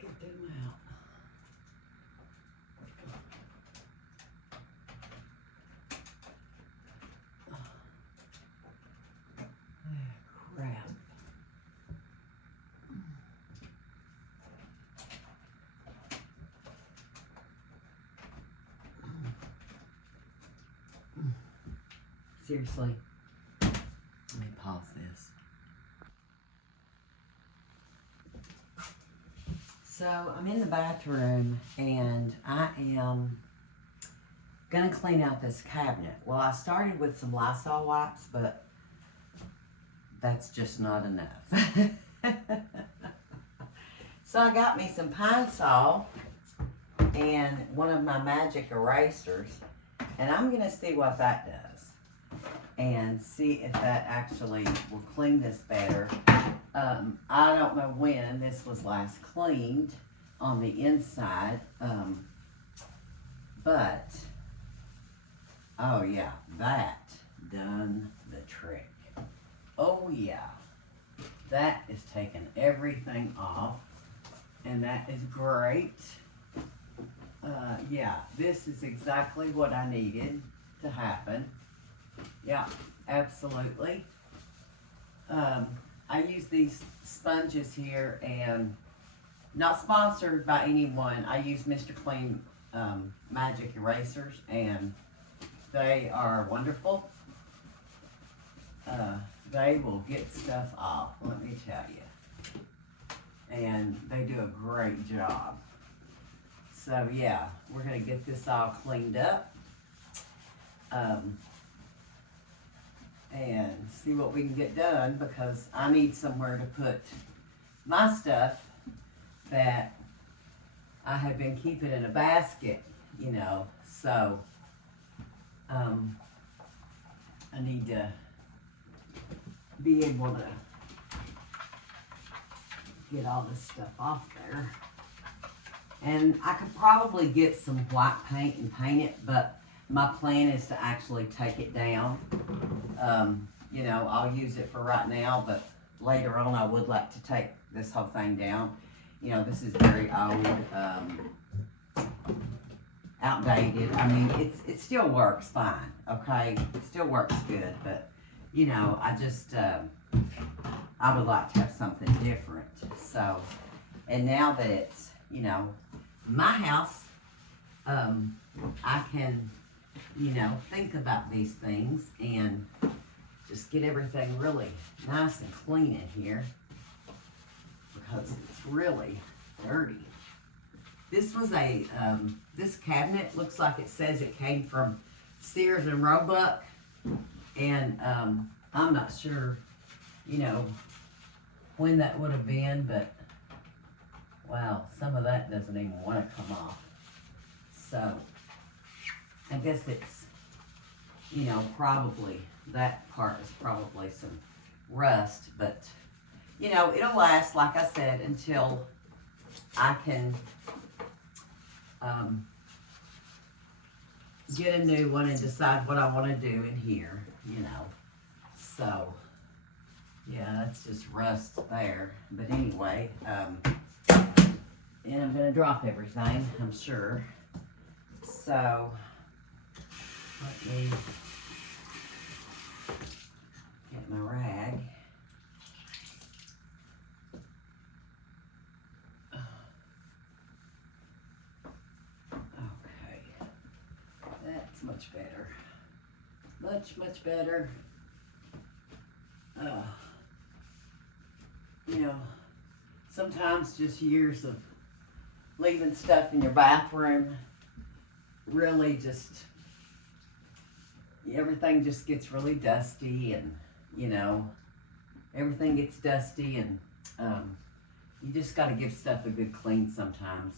Get them out. Crap. Seriously, let me pause this. So I'm in the bathroom and I am gonna clean out this cabinet. Well, I started with some Lysol wipes, but that's just not enough. So I got me some Pine Sol and one of my magic erasers, and I'm gonna see what that does and see if that actually will clean this better. I don't know when this was last cleaned on the inside, but oh yeah, that done the trick. Oh yeah, that is taking everything off, and that is great. Yeah, this is exactly what I needed to happen. Yeah, absolutely. I use these sponges here, and not sponsored by anyone. I use Mr. Clean magic erasers, and they are wonderful. They will get stuff off, let me tell you. And they do a great job. So yeah, we're gonna get this all cleaned up. And see what we can get done, because I need somewhere to put my stuff that I have been keeping in a basket, you know, so I need to be able to get all this stuff off there. And I could probably get some white paint and paint it, but my plan is to actually take it down. You know, I'll use it for right now, but later on I would like to take this whole thing down. You know, this is very old, outdated. I mean, it still works fine, okay? It still works good, but, you know, I just, I would like to have something different. So, and now that it's, you know, my house, I can, you know, think about these things and just get everything really nice and clean in here, because it's really dirty. This was a, this cabinet looks like it says it came from Sears and Roebuck, and I'm not sure, you know, when that would have been, but wow, some of that doesn't even want to come off. So I guess it's, you know, probably that part is probably some rust, but you know, it'll last, like I said, until I can get a new one and decide what I want to do in here, you know. So yeah, that's just rust there. But anyway, and I'm gonna drop everything, I'm sure. So let me get my rag. Okay, that's much better. Much better. You know, sometimes just years of leaving stuff in your bathroom really just, everything just gets really dusty, and you know, everything gets dusty, and you just got to give stuff a good clean sometimes.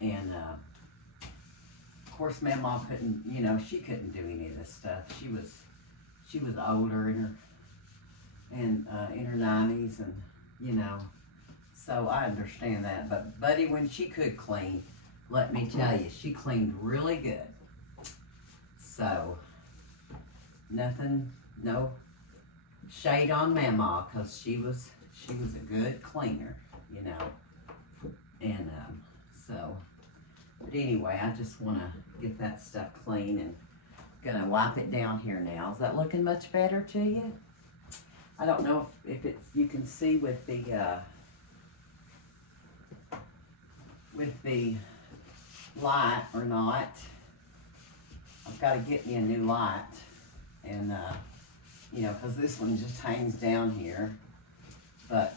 And of course, Mama couldn't, you know, she couldn't do any of this stuff. She was older in her 90s, and you know, so I understand that. But Buddy, when she could clean, let me tell you, she cleaned really good. So nothing, no shade on Mama, because she was a good cleaner, you know. And so, but anyway, I just want to get that stuff clean and gonna wipe it down here now. Is that looking much better to you? I don't know if it's, you can see with the light or not. I've got to get me a new light, and you know, because this one just hangs down here. But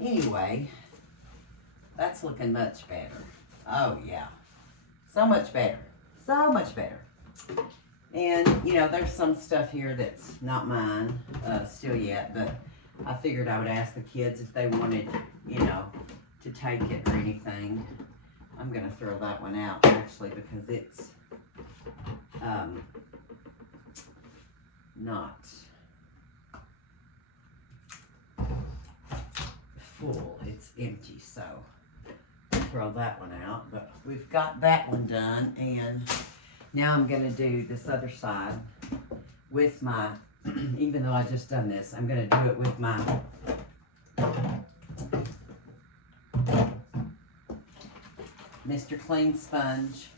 anyway, that's looking much better. Oh yeah, so much better, so much better. And you know, there's some stuff here that's not mine still yet, but I figured I would ask the kids if they wanted, you know, to take it or anything. I'm gonna throw that one out actually, because it's not full, it's empty, so throw that one out. But we've got that one done, and now I'm gonna do this other side with my, even though I just done this, I'm gonna do it with my Mr. Clean sponge.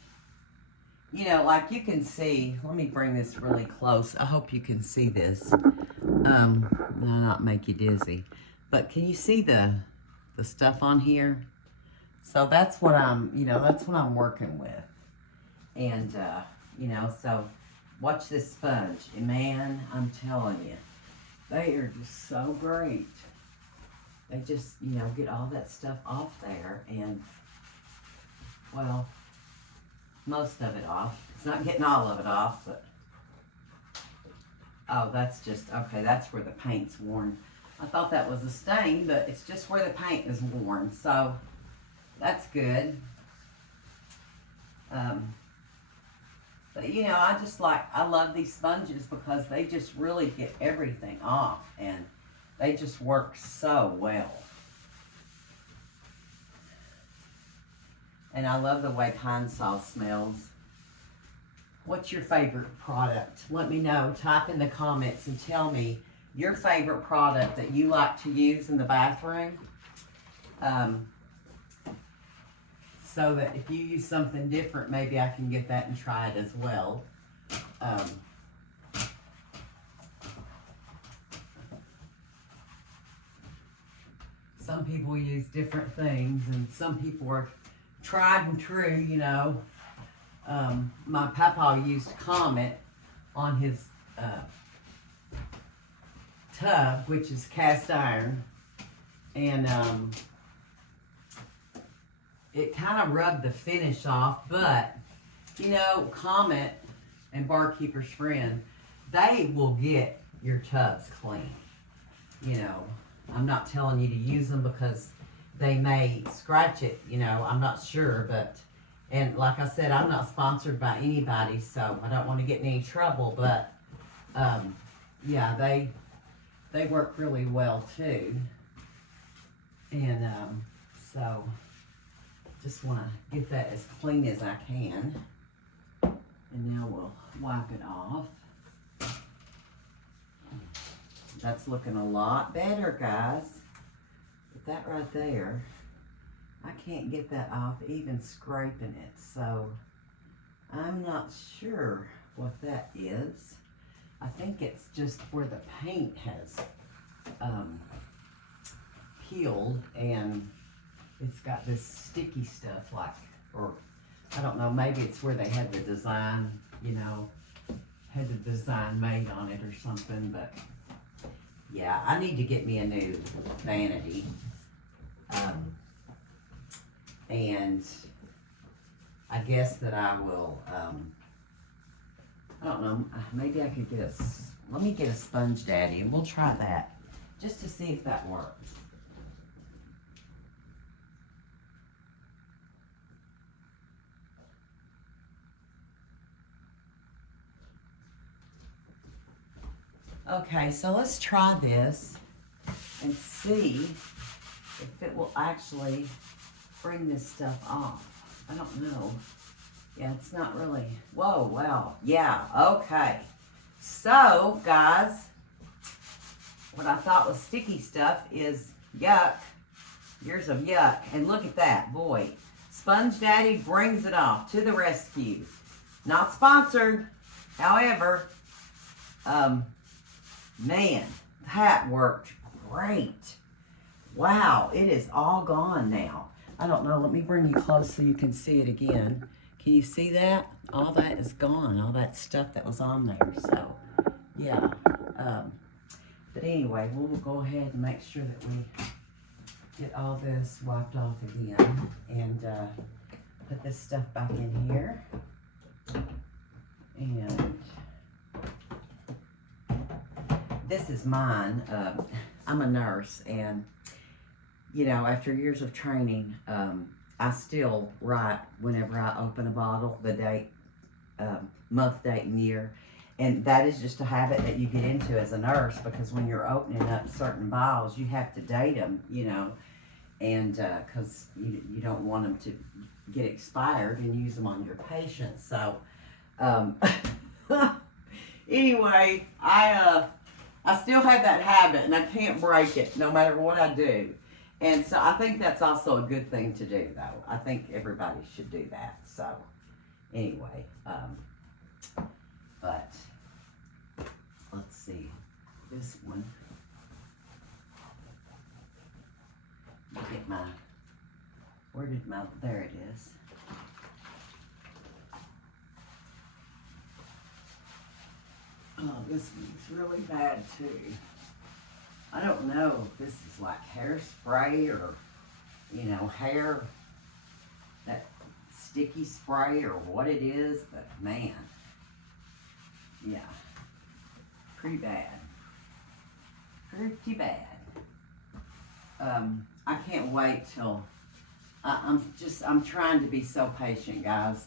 You know, like you can see, let me bring this really close. I hope you can see this. Not make you dizzy. But can you see the stuff on here? So that's what I'm, you know, that's what I'm working with. And, you know, so watch this sponge. And man, I'm telling you, they are just so great. They just, you know, get all that stuff off there, and, well, most of it off. It's not getting all of it off, but, oh, that's just, okay, that's where the paint's worn. I thought that was a stain, but it's just where the paint is worn, so that's good. But, you know, I love these sponges because they just really get everything off, and they just work so well. And I love the way pine sol smells. What's your favorite product? Let me know. Type in the comments and tell me your favorite product that you like to use in the bathroom. So that if you use something different, maybe I can get that and try it as well. Some people use different things, and some people are tried and true, you know. My papa used Comet on his tub, which is cast iron, and it kind of rubbed the finish off, but you know, Comet and Barkeeper's Friend, they will get your tubs clean. You know, I'm not telling you to use them because they may scratch it, you know, I'm not sure, but, and like I said, I'm not sponsored by anybody, so I don't want to get in any trouble, but, yeah, they work really well too. And, so, just want to get that as clean as I can. And now we'll wipe it off. That's looking a lot better, guys. But that right there, I can't get that off even scraping it. So I'm not sure what that is. I think it's just where the paint has peeled, and it's got this sticky stuff, like, or I don't know, maybe it's where they had the design, you know, had the design made on it or something. But yeah, I need to get me a new vanity. And I guess that I will, I don't know, maybe I could get let me get a Sponge Daddy, and we'll try that just to see if that works. Okay, so let's try this and see if it will actually bring this stuff off. I don't know. Yeah, it's not really, whoa, wow, yeah, okay. So, guys, what I thought was sticky stuff is yuck. Years of yuck. And look at that, boy. Sponge Daddy brings it off to the rescue. Not sponsored. However, man, that worked great. Wow, it is all gone now. I don't know. Let me bring you close so you can see it again. Can you see that? All that is gone. All that stuff that was on there. So, yeah. But anyway, we'll go ahead and make sure that we get all this wiped off again. And put this stuff back in here. And this is mine. I'm a nurse, and you know, after years of training, I still write whenever I open a bottle, the date, month, date, and year. And that is just a habit that you get into as a nurse, because when you're opening up certain vials, you have to date them, you know, and because you don't want them to get expired and use them on your patients. So, anyway, I still have that habit, and I can't break it no matter what I do. And so I think that's also a good thing to do, though. I think everybody should do that. So anyway, but let's see this one. Get my, where did my, there it is. Oh, this one's really bad too. I don't know if this is like hairspray or, you know, hair, that sticky spray or what it is, but man, yeah, pretty bad. Pretty bad. I can't wait till, I'm trying to be so patient, guys,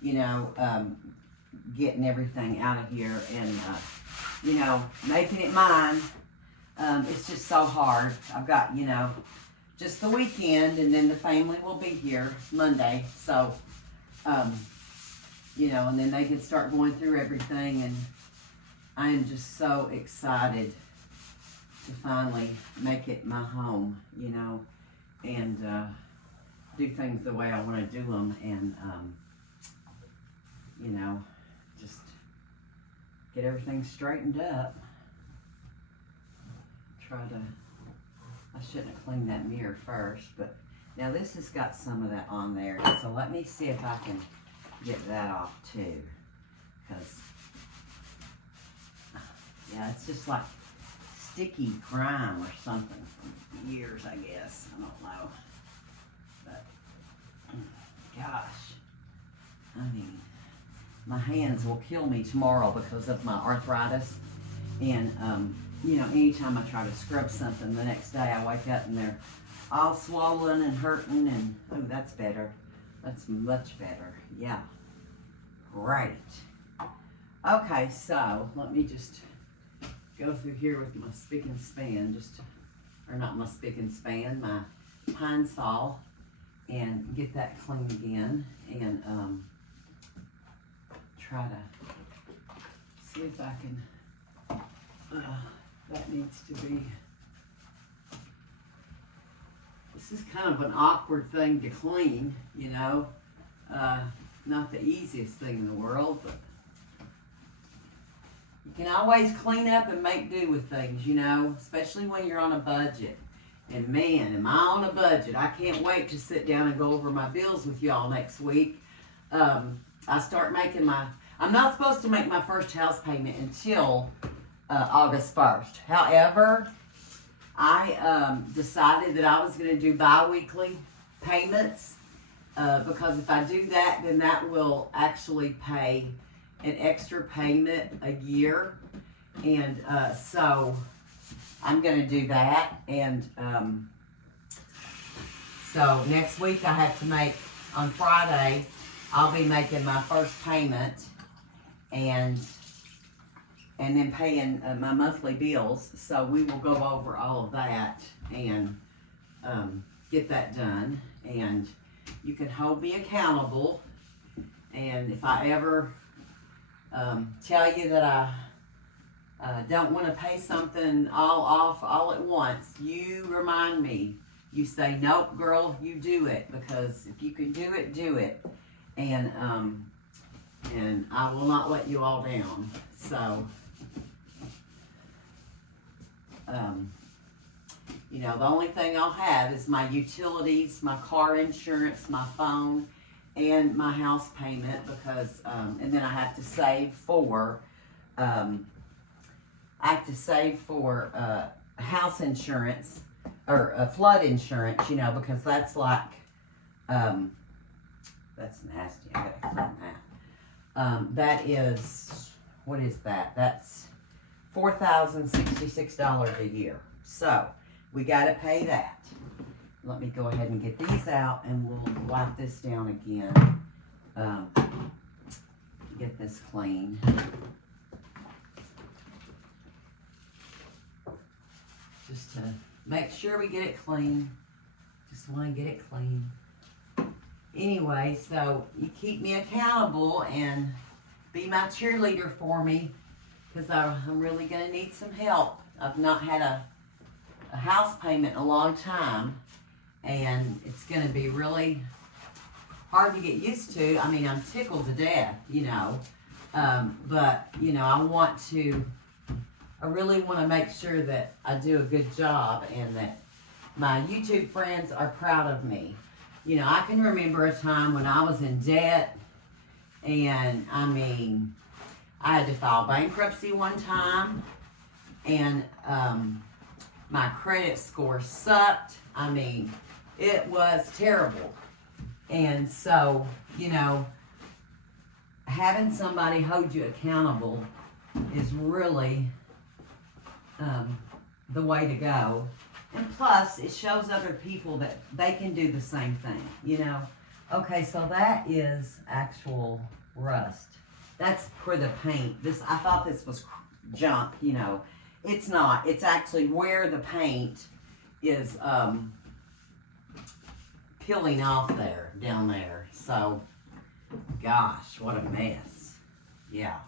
you know, getting everything out of here and, you know, making it mine. It's just so hard. I've got, you know, just the weekend, and then the family will be here Monday. So, you know, and then they can start going through everything, and I am just so excited to finally make it my home, you know, and do things the way I want to do them, and, you know, just get everything straightened up. I shouldn't have cleaned that mirror first, but now this has got some of that on there, so let me see if I can get that off too, because yeah, it's just like sticky grime or something from years, I guess. I don't know, but gosh, I mean, my hands will kill me tomorrow because of my arthritis, and you know, anytime I try to scrub something, the next day I wake up and they're all swollen and hurting, and oh, that's better. That's much better. Yeah. Great. Okay, so let me just go through here with my spick and span, or not my spick and span, my pine saw, and get that clean again, and try to see if I can, that needs to be, this is kind of an awkward thing to clean, you know, not the easiest thing in the world, but you can always clean up and make do with things, you know, especially when you're on a budget. And man, am I on a budget. I can't wait to sit down and go over my bills with y'all next week. I start making I'm not supposed to make my first house payment until August 1st. However, I decided that I was going to do bi-weekly payments because if I do that, then that will actually pay an extra payment a year. And so I'm going to do that. And so next week I have to make, on Friday, I'll be making my first payment and then paying my monthly bills. So we will go over all of that and get that done. And you can hold me accountable. And if I ever tell you that I don't want to pay something all off all at once, you remind me. You say, nope, girl, you do it, because if you can do it, do it. And I will not let you all down. So, you know, the only thing I'll have is my utilities, my car insurance, my phone, and my house payment, because, and then I have to save for, house insurance, or flood insurance, you know, because that's like, that's nasty. I gotta clean that. That is, what is that? That's $4,066 a year. So we gotta pay that. Let me go ahead and get these out, and we'll wipe this down again. Get this clean. Just to make sure we get it clean. Just want to get it clean. Anyway, so you keep me accountable and be my cheerleader for me, because I'm really going to need some help. I've not had a house payment in a long time, and it's going to be really hard to get used to. I mean, I'm tickled to death, you know, but, you know, I really want to make sure that I do a good job and that my YouTube friends are proud of me. You know, I can remember a time when I was in debt, and I mean, I had to file bankruptcy one time, and my credit score sucked. I mean, it was terrible. And so, you know, having somebody hold you accountable is really the way to go. And plus, it shows other people that they can do the same thing, you know. Okay, so that is actual rust. That's for the paint. I thought this was junk, you know. It's not. It's actually where the paint is peeling off there, down there. So, gosh, what a mess. Yeah.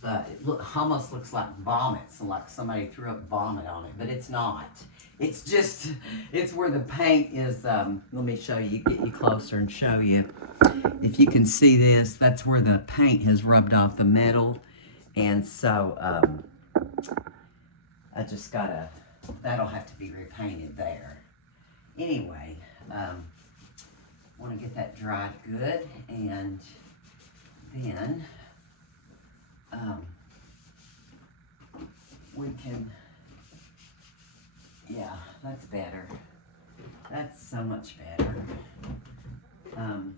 But it almost looks like vomit, so like somebody threw up vomit on it, but it's not. It's just, it's where the paint is, let me show you, get you closer and show you. If you can see this, that's where the paint has rubbed off the metal. And so, I just gotta, that'll have to be repainted there. Anyway, want to get that dried good, and then, we can, yeah, that's better. That's so much better. I'm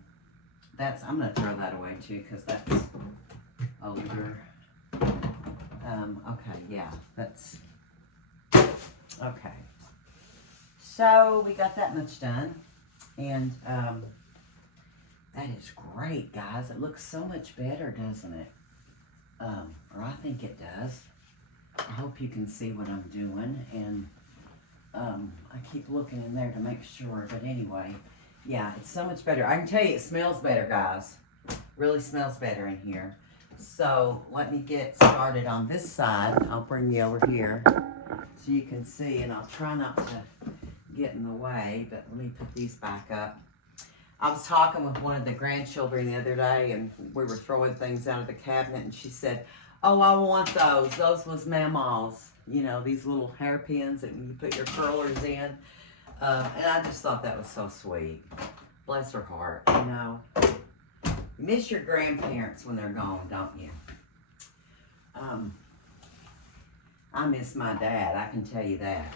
gonna throw that away too, because that's older. Okay, yeah, that's, okay. So we got that much done, and that is great, guys. It looks so much better, doesn't it? Or I think it does. I hope you can see what I'm doing, and I keep looking in there to make sure, but anyway, yeah, it's so much better. I can tell you it smells better, guys. Really smells better in here. So let me get started on this side. I'll bring you over here so you can see, and I'll try not to get in the way, but let me put these back up. I was talking with one of the grandchildren the other day, and we were throwing things out of the cabinet, and she said, oh, I want those. Those was Mama's, you know, these little hairpins that you put your curlers in. And I just thought that was so sweet. Bless her heart, you know. You miss your grandparents when they're gone, don't you? I miss my dad, I can tell you that.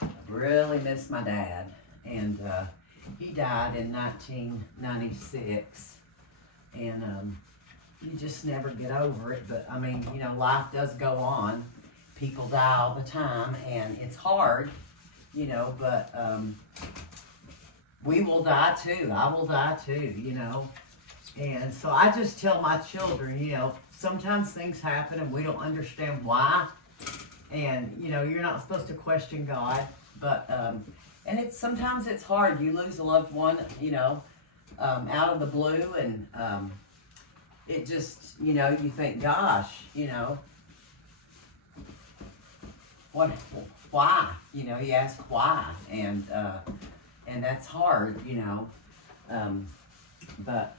I really miss my dad. And he died in 1996. And you just never get over it. But, I mean, you know, life does go on. People die all the time, and it's hard, you know, but we will die too. I will die too, you know. And so I just tell my children, you know, sometimes things happen and we don't understand why. And, you know, you're not supposed to question God. But, and sometimes it's hard. You lose a loved one, you know, out of the blue. And it just, you know, you think, gosh, you know, what, why? You know, he asked why, and that's hard, you know. But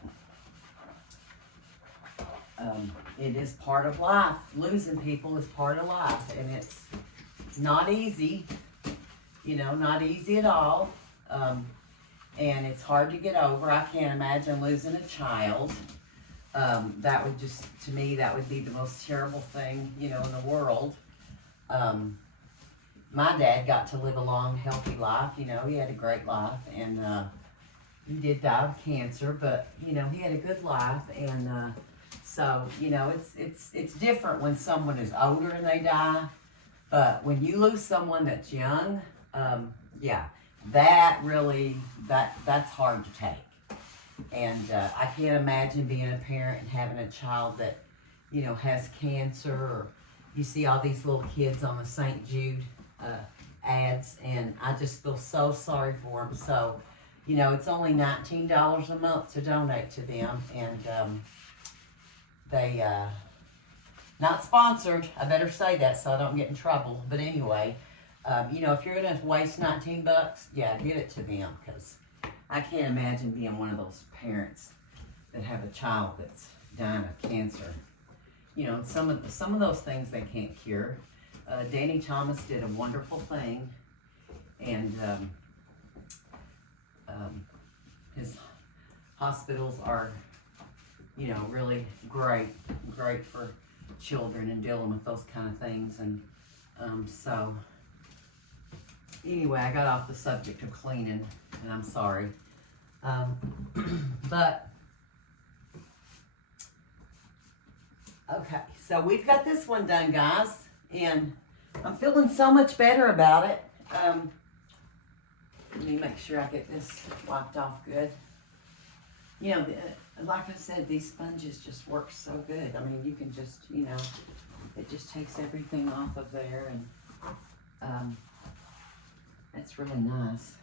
it is part of life. Losing people is part of life, and it's not easy, you know, not easy at all. And it's hard to get over. I can't imagine losing a child. That would just, to me, that would be the most terrible thing, you know, in the world. My dad got to live a long, healthy life. You know, he had a great life, and he did die of cancer, but, you know, he had a good life. And so, you know, it's different when someone is older and they die. But when you lose someone that's young, yeah, that really, that's hard to take. And I can't imagine being a parent and having a child that, you know, has cancer. Or you see all these little kids on the St. Jude ads, and I just feel so sorry for them. So, you know, it's only $19 a month to donate to them, and they, not sponsored, I better say that so I don't get in trouble. But anyway, you know, if you're going to waste 19 bucks, yeah, give it to them, because I can't imagine being one of those parents that have a child that's dying of cancer. You know, some of those things they can't cure. Danny Thomas did a wonderful thing, and his hospitals are, you know, really great for children and dealing with those kind of things. And so anyway, I got off the subject of cleaning, and I'm sorry. But okay, so we've got this one done, guys, and I'm feeling so much better about it. Let me make sure I get this wiped off good. You know, like I said, these sponges just work so good. I mean, you can just, you know, it just takes everything off of there, and it's really nice.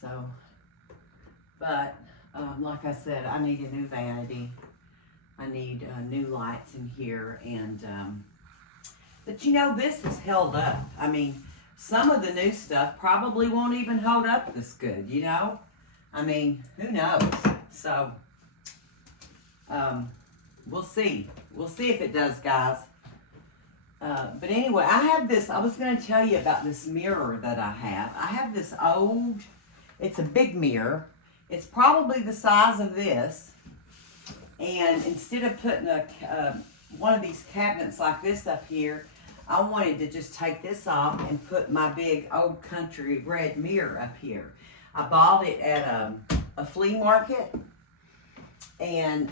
So, but like I said, I need a new vanity. I need new lights in here, and but you know, this is held up. I mean, some of the new stuff probably won't even hold up this good, you know? I mean, who knows? So, we'll see. We'll see if it does, guys. But anyway, I have this, I was going to tell you about this mirror that I have. I have this old, it's a big mirror. It's probably the size of this. And instead of putting one of these cabinets like this up here, I wanted to just take this off and put my big old country red mirror up here. I bought it at a flea market, and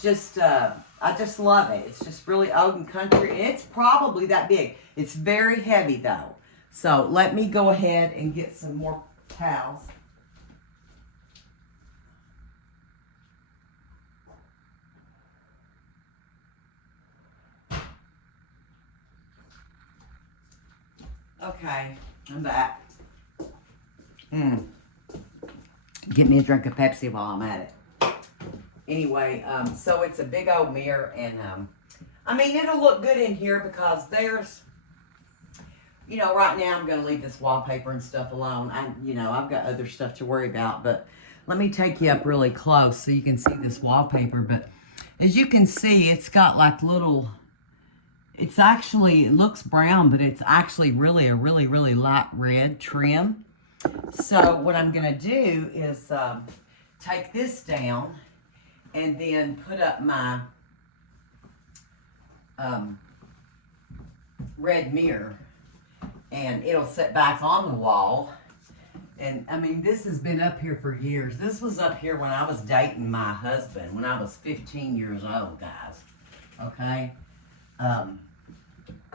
just I just love it. It's just really old and country, and it's probably that big. It's very heavy though. So let me go ahead and get some more towels. Okay, I'm back. Get me a drink of Pepsi while I'm at it. Anyway, so it's a big old mirror, and I mean, it'll look good in here because there's, you know, right now I'm going to leave this wallpaper and stuff alone. You know, I've got other stuff to worry about, but let me take you up really close so you can see this wallpaper. But as you can see, it's got like little, it's actually, it looks brown, but it's actually really a really light red trim. So what I'm going to do is take this down and then put up my red mirror, and it'll sit back on the wall. And I mean, this has been up here for years. This was up here when I was dating my husband, when I was 15 years old, guys. Okay?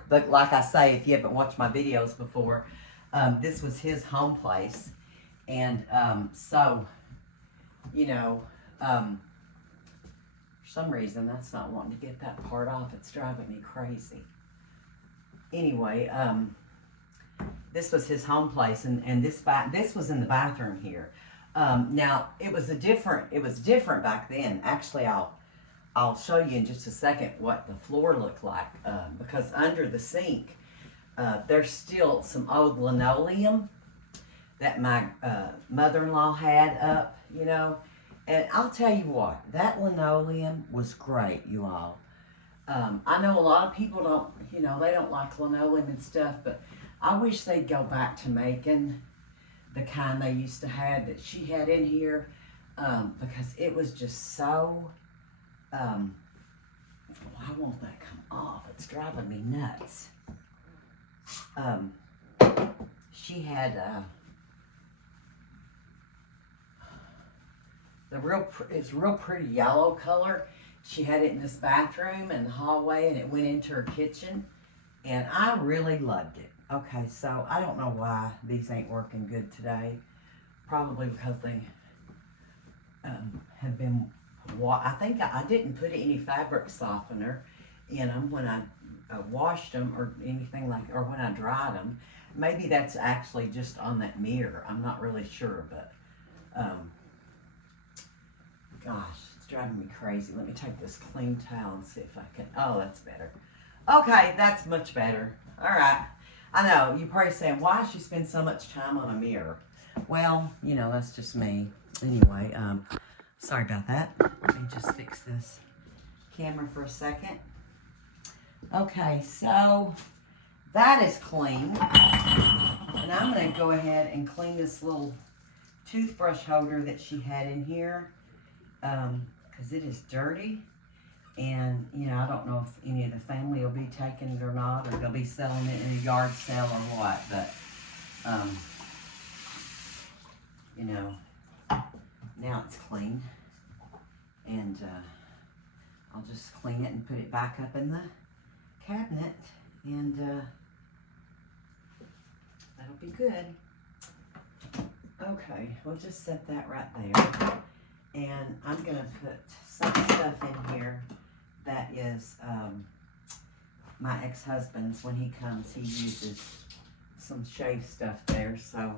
But like I say, if you haven't watched my videos before, this was his home place. And so, you know, for some reason, that's not wanting to get that part off. It's driving me crazy. Anyway, this was his home place, and this was in the bathroom here. Now it was different back then. Actually, I'll I'll show you in just a second what the floor looked like, because under the sink, there's still some old linoleum that my mother-in-law had up, you know. And I'll tell you what, that linoleum was great, you all. I know a lot of people don't, you know, they don't like linoleum and stuff, but I wish they'd go back to making the kind they used to have that she had in here, because it was just so, why won't that come off? It's driving me nuts. She had it's real pretty yellow color. She had it in this bathroom and the hallway, and it went into her kitchen, and I really loved it. Okay, so I don't know why these ain't working good today. Probably because they have been, I think I didn't put any fabric softener in them when I washed them or anything like, or when I dried them. Maybe that's actually just on that mirror. I'm not really sure, but gosh, it's driving me crazy. Let me take this clean towel and see if I can, oh, that's better. Okay, that's much better. All right. I know, you're probably saying, why does she spend so much time on a mirror? Well, you know, that's just me. Anyway, sorry about that. Let me just fix this camera for a second. Okay, so that is clean. And I'm going to go ahead and clean this little toothbrush holder that she had in here, because it is dirty. And, you know, I don't know if any of the family will be taking it or not, or they'll be selling it in a yard sale or what, but, you know, now it's clean. And I'll just clean it and put it back up in the cabinet, and that'll be good. Okay, we'll just set that right there. And I'm going to put some stuff in here that is my ex-husband's. When he comes, he uses some shave stuff there, so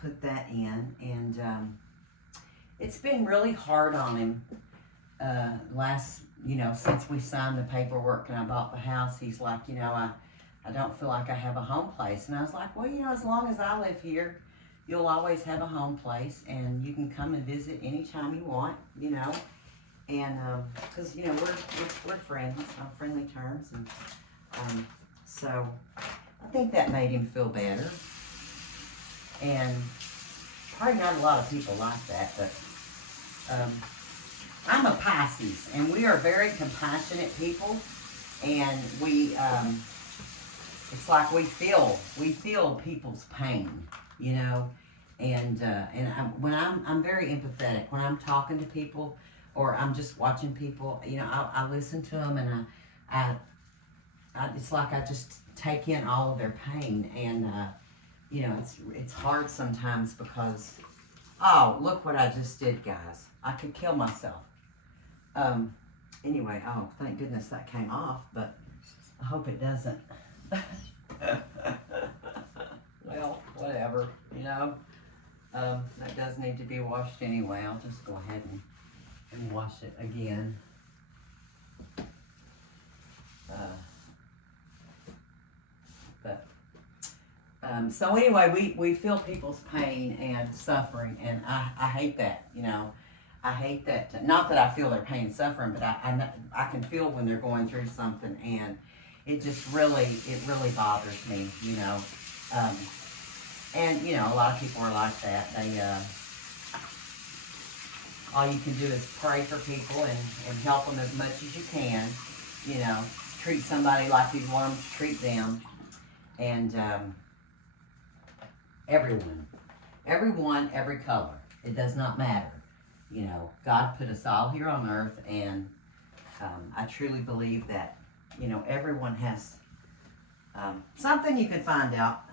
put that in. And it's been really hard on him since we signed the paperwork and I bought the house. He's like, you know, I don't feel like I have a home place. And I was like, well, you know, as long as I live here, you'll always have a home place, and you can come and visit anytime you want, you know. And because, you know, we're friends on friendly terms, and so I think that made him feel better. And probably not a lot of people like that, but I'm a Pisces, and we are very compassionate people, and we it's like we feel people's pain, you know. And I'm very empathetic when I'm talking to people, or I'm just watching people. You know, I listen to them, and I it's like I just take in all of their pain. And you know, it's hard sometimes because, oh, look what I just did, guys. I could kill myself. Anyway, oh, thank goodness that came off, but I hope it doesn't. Well, whatever, you know. That does need to be washed anyway. I'll just go ahead and wash it again. So anyway, we feel people's pain and suffering, and I hate that, you know. I hate that. Not that I feel their pain and suffering, but I can feel when they're going through something, and it really bothers me, you know. And, you know, a lot of people are like that. They, all you can do is pray for people and help them as much as you can. You know, treat somebody like you want them to treat them. And everyone, every color. It does not matter. You know, God put us all here on earth, and I truly believe that, you know, everyone has something you can find out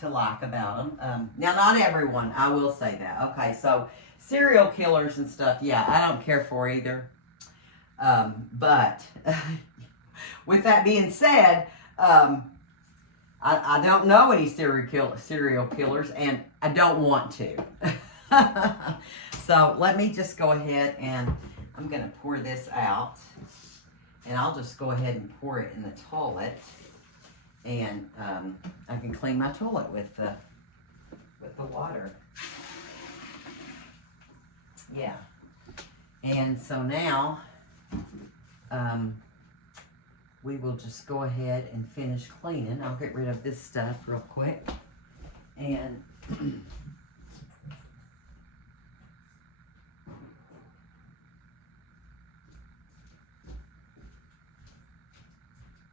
to like about them. Now, not everyone, I will say that. Okay, so serial killers and stuff, yeah, I don't care for either. But with that being said, I don't know any serial killers, and I don't want to. So let me just go ahead, and I'm going to pour this out, and I'll just go ahead and pour it in the toilet, and I can clean my toilet with the water. Yeah. And so now we will just go ahead and finish cleaning. I'll get rid of this stuff real quick. And what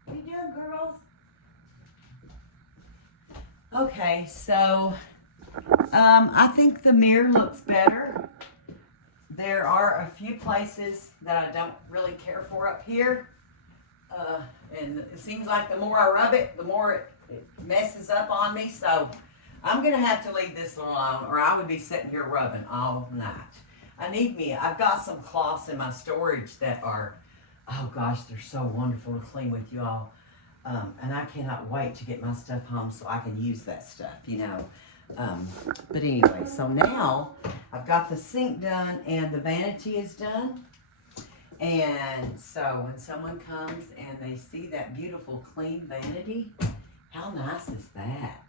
are you doing, girls? Okay, so I think the mirror looks better. There are a few places that I don't really care for up here. And it seems like the more I rub it, the more it messes up on me. So I'm going to have to leave this alone, or I would be sitting here rubbing all night. I've got some cloths in my storage that are, oh gosh, they're so wonderful to clean with you all. And I cannot wait to get my stuff home so I can use that stuff, you know. But anyway, so now I've got the sink done and the vanity is done. And so when someone comes and they see that beautiful clean vanity, how nice is that?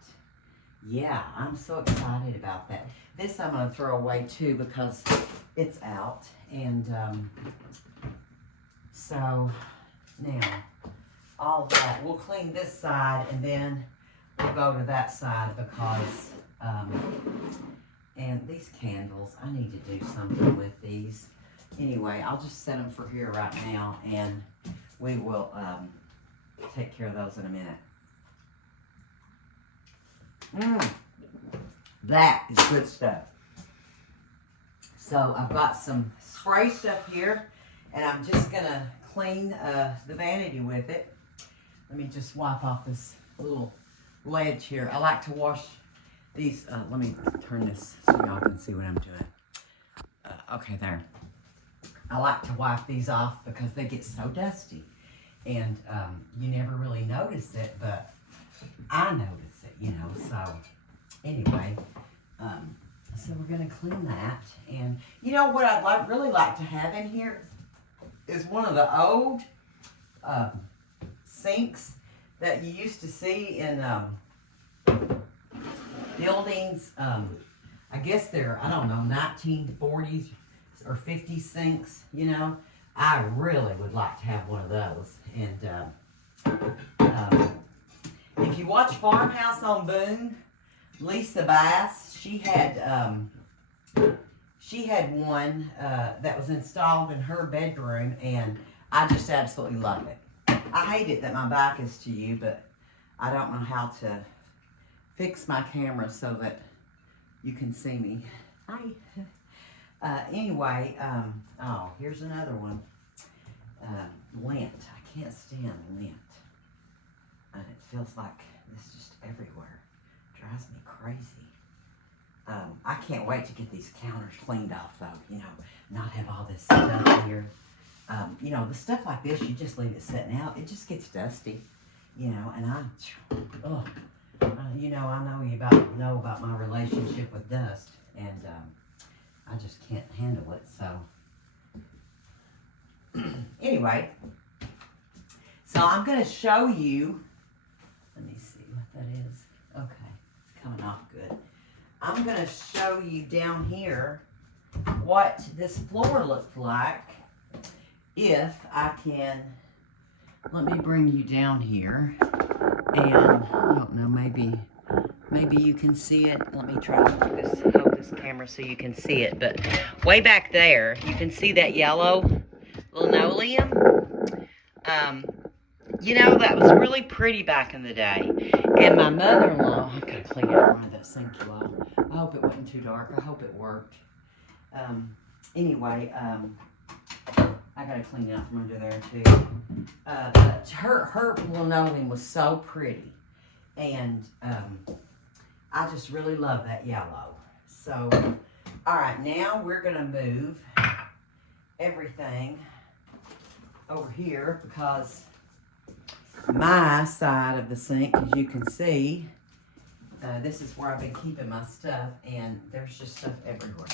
Yeah, I'm so excited about that. This I'm going to throw away too because it's out. And so now all that, we'll clean this side and then we'll go to that side because and these candles, I need to do something with these. Anyway, I'll just set them for here right now, and we will take care of those in a minute. That is good stuff. So I've got some spray stuff here, and I'm just going to clean the vanity with it. Let me just wipe off this little ledge here. I like to wash these. Let me turn this so y'all can see what I'm doing. Okay, there. I like to wipe these off because they get so dusty. And you never really notice it, but I notice it, you know. So anyway, so we're going to clean that. And you know what I'd really like to have in here is one of the old sinks that you used to see in buildings. I guess they're, I don't know, 1940s or 50s sinks, you know. I really would like to have one of those. And if you watch Farmhouse on Boone, Lisa Bass, she had one that was installed in her bedroom, and I just absolutely love it. I hate it that my back is to you, but I don't know how to fix my camera so that you can see me. Hi. Anyway, oh, here's another one. Lint. I can't stand lint. And it feels like it's just everywhere. It drives me crazy. I can't wait to get these counters cleaned off, though. You know, not have all this stuff here. You know, the stuff like this, you just leave it sitting out. It just gets dusty, you know, and you know, I know about my relationship with dust, and I just can't handle it. So anyway, so I'm going to show you. Let me see what that is. Okay, it's coming off good. I'm going to show you down here what this floor looked like if I can. Let me bring you down here, and I don't know, maybe you can see it. Let me try to hold this camera so you can see it. But way back there, you can see that yellow linoleum. You know, that was really pretty back in the day. And my mother-in-law, I've got to clean out front of that sink, you all. I hope it wasn't too dark. I hope it worked. Anyway, I got to clean out from under there too. But her linoleum was so pretty. And I just really love that yellow. So, all right, now we're going to move everything over here because my side of the sink, as you can see, this is where I've been keeping my stuff, and there's just stuff everywhere.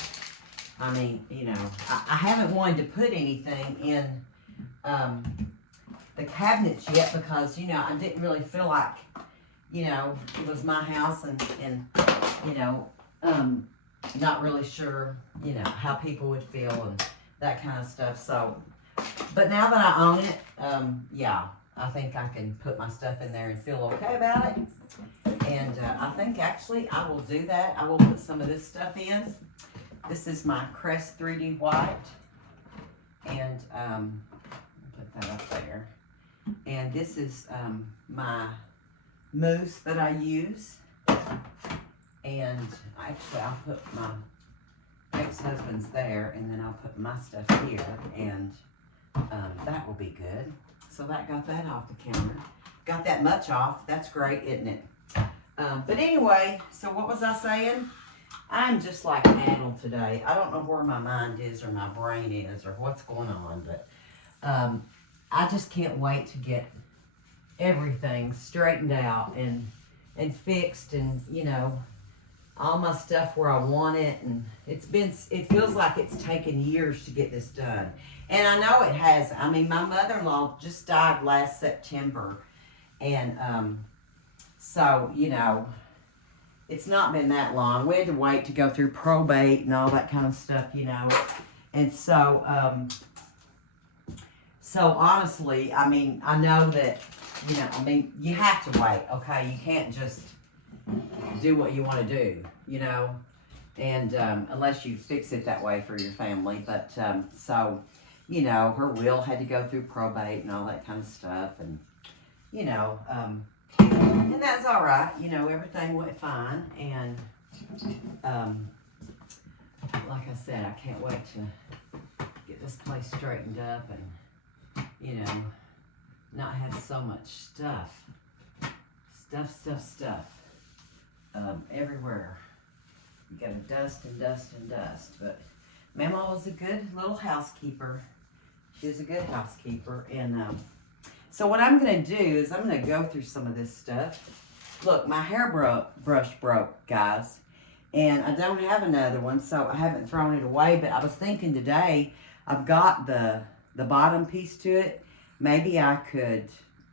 I mean, you know, I haven't wanted to put anything in the cabinets yet because, you know, I didn't really feel like, you know, it was my house and you know, not really sure, you know, how people would feel and that kind of stuff. So, but now that I own it, yeah, I think I can put my stuff in there and feel okay about it. And I think actually I will do that. I will put some of this stuff in. This is my Crest 3D White. And put that up there. And this is my mousse that I use. And actually I'll put my ex-husband's there, and then I'll put my stuff here, and that will be good. So that got that off the counter. Got that much off. That's great, isn't it? But anyway, so what was I saying? I'm just like Annal today. I don't know where my mind is or my brain is or what's going on, but I just can't wait to get everything straightened out and fixed, and you know, all my stuff where I want it. And it feels like it's taken years to get this done, and I know it has. I mean, my mother-in-law just died last September, and so you know, it's not been that long. We had to wait to go through probate and all that kind of stuff, you know. And so so honestly, I mean, I know that, you know, I mean, you have to wait, okay? You can't just do what you want to do, you know, and unless you fix it that way for your family. But so, you know, her will had to go through probate and all that kind of stuff, and you know, and that's all right. You know, everything went fine, and like I said, I can't wait to get this place straightened up and, you know, not have so much stuff everywhere. You gotta dust and dust and dust. But Mama was a good little housekeeper. She was a good housekeeper. And so what I'm gonna do is I'm gonna go through some of this stuff. Look, my hairbrush broke, guys, and I don't have another one, so I haven't thrown it away. But I was thinking today, I've got the bottom piece to it. Maybe I could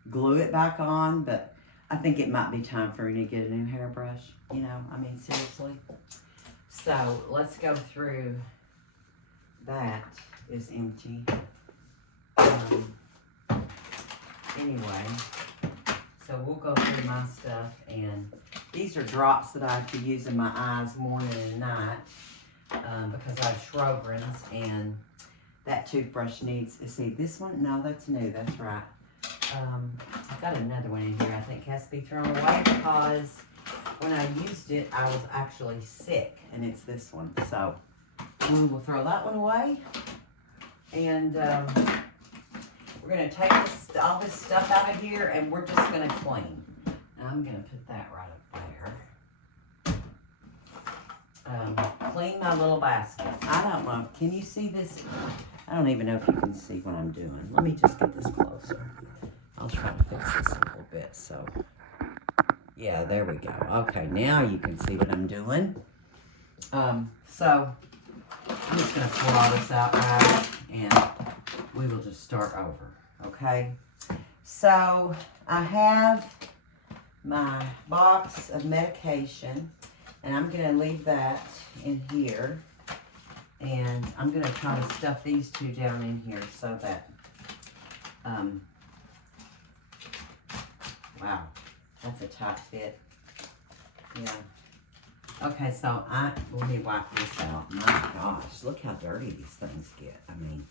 glue it back on, but I think it might be time for me to get a new hairbrush. You know, I mean, seriously. So let's go through. That is empty. Anyway, so we'll go through my stuff, and these are drops that I have to use in my eyes morning and night because I have Sjogren's, and that toothbrush needs, see this one? No, that's new, that's right. I've got another one in here I think has to be thrown away because when I used it, I was actually sick, and it's this one. So we will throw that one away, and we're going to take all this stuff out of here, and we're just going to clean. I'm going to put that right up there. Clean my little basket. I don't know. Can you see this? I don't even know if you can see what I'm doing. Let me just get this closer. I'll try to fix this a little bit. So, yeah, there we go. Okay, now you can see what I'm doing. So, I'm just going to pour all this out, guys, and we will just start over, okay? So, I have my box of medication, and I'm going to leave that in here, and I'm going to try to stuff these two down in here so that, wow, that's a tight fit, yeah. Okay, so let me wipe this out. My gosh, look how dirty these things get. I mean,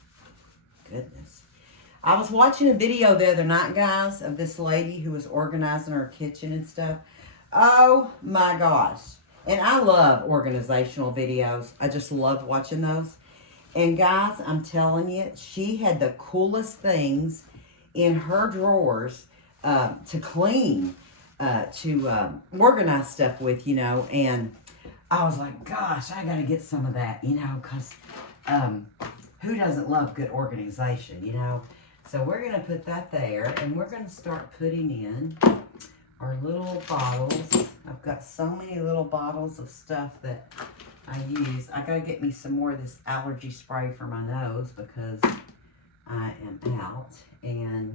goodness. I was watching a video the other night, guys, of this lady who was organizing her kitchen and stuff. Oh my gosh. And I love organizational videos. I just love watching those. And guys, I'm telling you, she had the coolest things in her drawers to clean, to organize stuff with, you know. And I was like, gosh, I got to get some of that, you know, because who doesn't love good organization, you know? So we're going to put that there, and we're going to start putting in our little bottles. I've got so many little bottles of stuff that I gotta get me some more of this allergy spray for my nose because I am out. And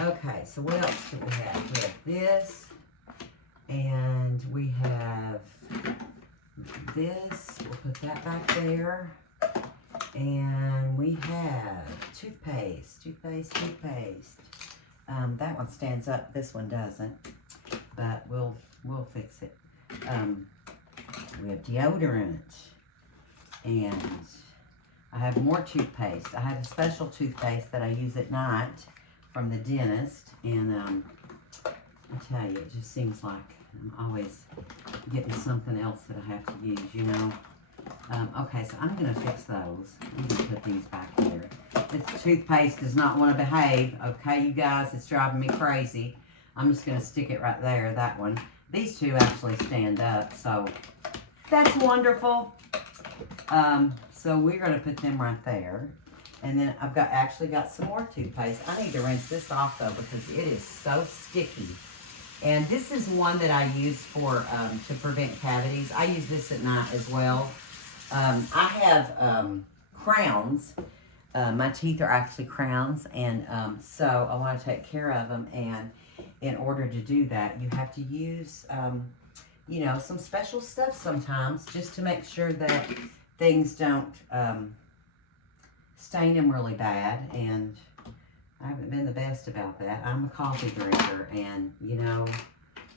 okay, so what else do we have? We have this, and we have this. We'll put that back there. And we have toothpaste. That one stands up. This one doesn't, but we'll fix it. We have deodorant, and I have more toothpaste. I have a special toothpaste that I use at night from the dentist, and I tell you, it just seems like I'm always getting something else that I have to use, you know. Okay, so I'm going to fix those. I'm going to put these back here. This toothpaste does not want to behave. Okay, you guys, it's driving me crazy. I'm just going to stick it right there, that one. These two actually stand up, so that's wonderful. So we're going to put them right there. And then I've actually got some more toothpaste. I need to rinse this off, though, because it is so sticky. And this is one that I use for to prevent cavities. I use this at night as well. I have crowns. My teeth are actually crowns, and so I want to take care of them. And in order to do that, you have to use, you know, some special stuff sometimes just to make sure that things don't stain them really bad. And I haven't been the best about that. I'm a coffee drinker, and, you know,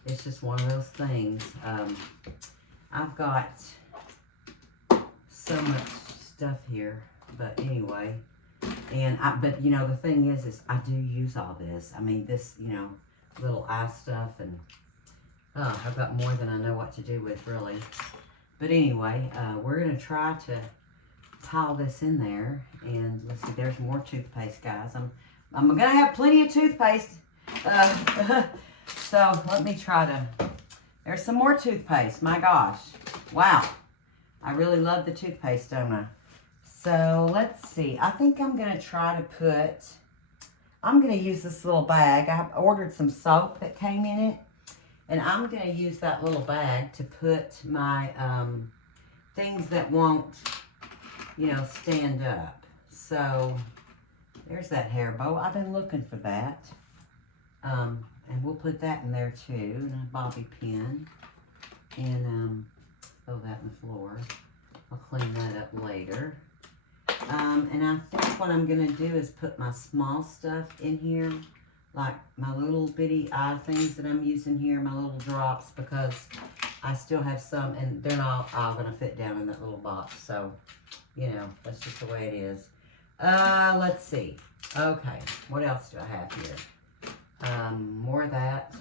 it's just one of those things. I've got so much stuff here, but anyway, but you know, the thing is I do use all this. I mean, this, you know, little eye stuff, and I've got more than I know what to do with, really. But anyway, we're gonna try to pile this in there, and let's see, there's more toothpaste, guys. I'm gonna have plenty of toothpaste. So let me try to, there's some more toothpaste. My gosh, wow. I really love the toothpaste, don't I? So let's see. I think I'm going to try to put, I'm going to use this little bag. I ordered some soap that came in it. And I'm going to use that little bag to put my things that won't, you know, stand up. So there's that hair bow. I've been looking for that. And we'll put that in there too. And a bobby pin. And throw that in the floor. I'll clean that up later. And I think what I'm going to do is put my small stuff in here. Like my little bitty eye things that I'm using here. My little drops. Because I still have some. And they're not all going to fit down in that little box. So, you know, that's just the way it is. Let's see. Okay. What else do I have here? More of that.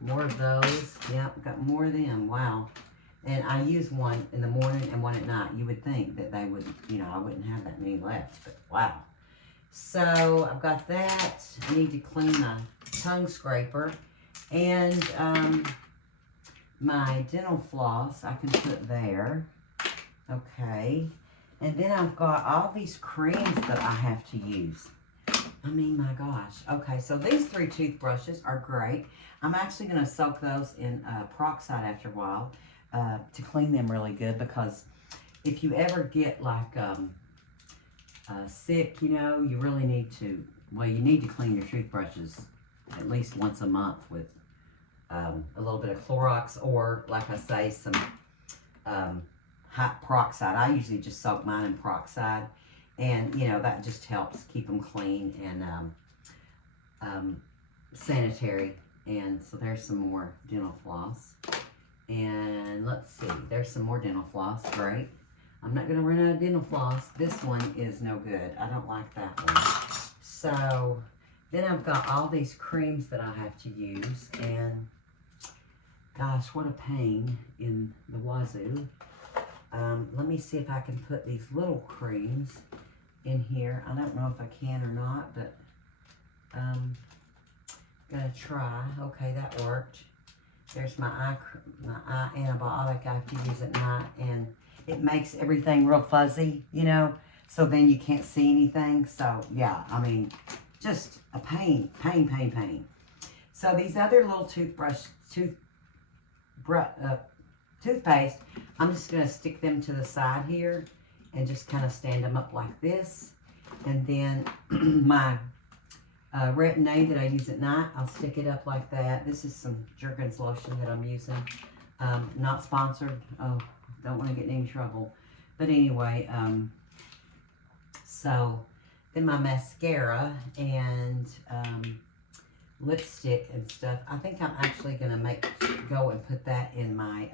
More of those. Yep, got more of them. Wow. And I use one in the morning and one at night. You would think that they would, you know, I wouldn't have that many left, but wow. So I've got that. I need to clean my tongue scraper. And my dental floss I can put there. Okay. And then I've got all these creams that I have to use. I mean, my gosh. Okay, so these 3 toothbrushes are great. I'm actually going to soak those in peroxide after a while. To clean them really good, because if you ever get like sick, you know, you really need to, well, you need to clean your toothbrushes at least once a month with a little bit of Clorox, or like I say, some hot peroxide. I usually just soak mine in peroxide, and you know, that just helps keep them clean and sanitary. And so there's some more dental floss. And let's see, there's some more dental floss. Great. I'm not going to run out of dental floss. This one is no good. I don't like that one. So then I've got all these creams that I have to use. And gosh, what a pain in the wazoo. Let me see if I can put these little creams in here. I don't know if I can or not, but I'm going to try. Okay, that worked. There's my eye antibiotic I have to use at night, and it makes everything real fuzzy, you know, so then you can't see anything. So, yeah, I mean, just a pain. So these other little toothpaste, I'm just going to stick them to the side here and just kind of stand them up like this. And then my retin-A that I use at night, I'll stick it up like that. This is some Jergens lotion that I'm using. Not sponsored. Oh, don't want to get in any trouble. But anyway, so then my mascara and lipstick and stuff. I think I'm actually going to go and put that in my,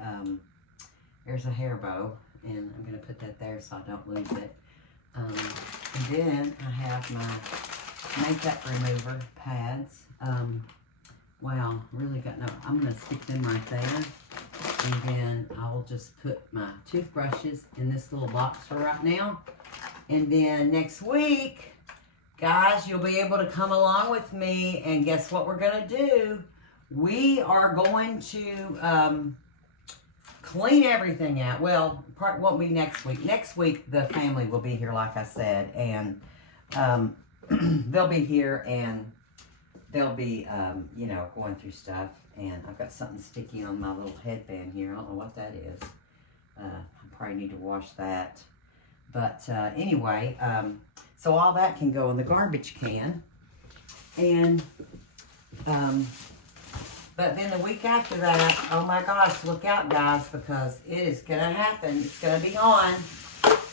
there's a hair bow. And I'm going to put that there so I don't lose it. And then I have my makeup remover pads. Wow, really got no, I'm going to stick them right there. And then I'll just put my toothbrushes in this little box for right now. And then next week, guys, you'll be able to come along with me. And guess what we're going to do? We are going to clean everything out. Well, part won't be next week. Next week, the family will be here, like I said. And they'll be here and they'll be, you know, going through stuff. And I've got something sticky on my little headband here. I don't know what that is. I probably need to wash that. But anyway, so all that can go in the garbage can. And, but then the week after that, oh my gosh, look out guys, because it is going to happen. It's going to be on.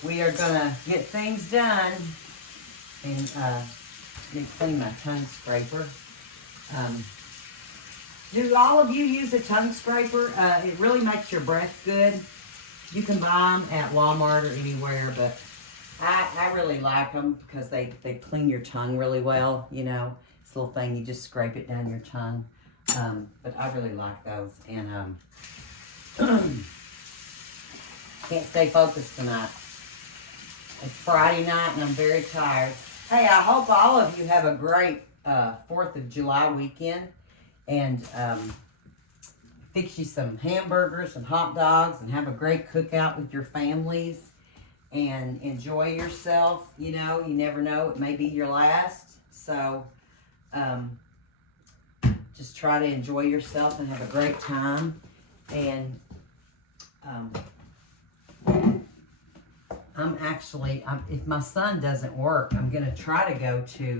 We are going to get things done. And let me clean my tongue scraper. Do all of you use a tongue scraper? It really makes your breath good. You can buy them at Walmart or anywhere, but I really like them because they clean your tongue really well. You know, it's a little thing, you just scrape it down your tongue. But I really like those. And can't stay focused tonight. It's Friday night and I'm very tired. Hey, I hope all of you have a great 4th of July weekend. And fix you some hamburgers and hot dogs and have a great cookout with your families. And enjoy yourself. You know, you never know. It may be your last. So just try to enjoy yourself and have a great time. And if my son doesn't work, I'm going to try to go to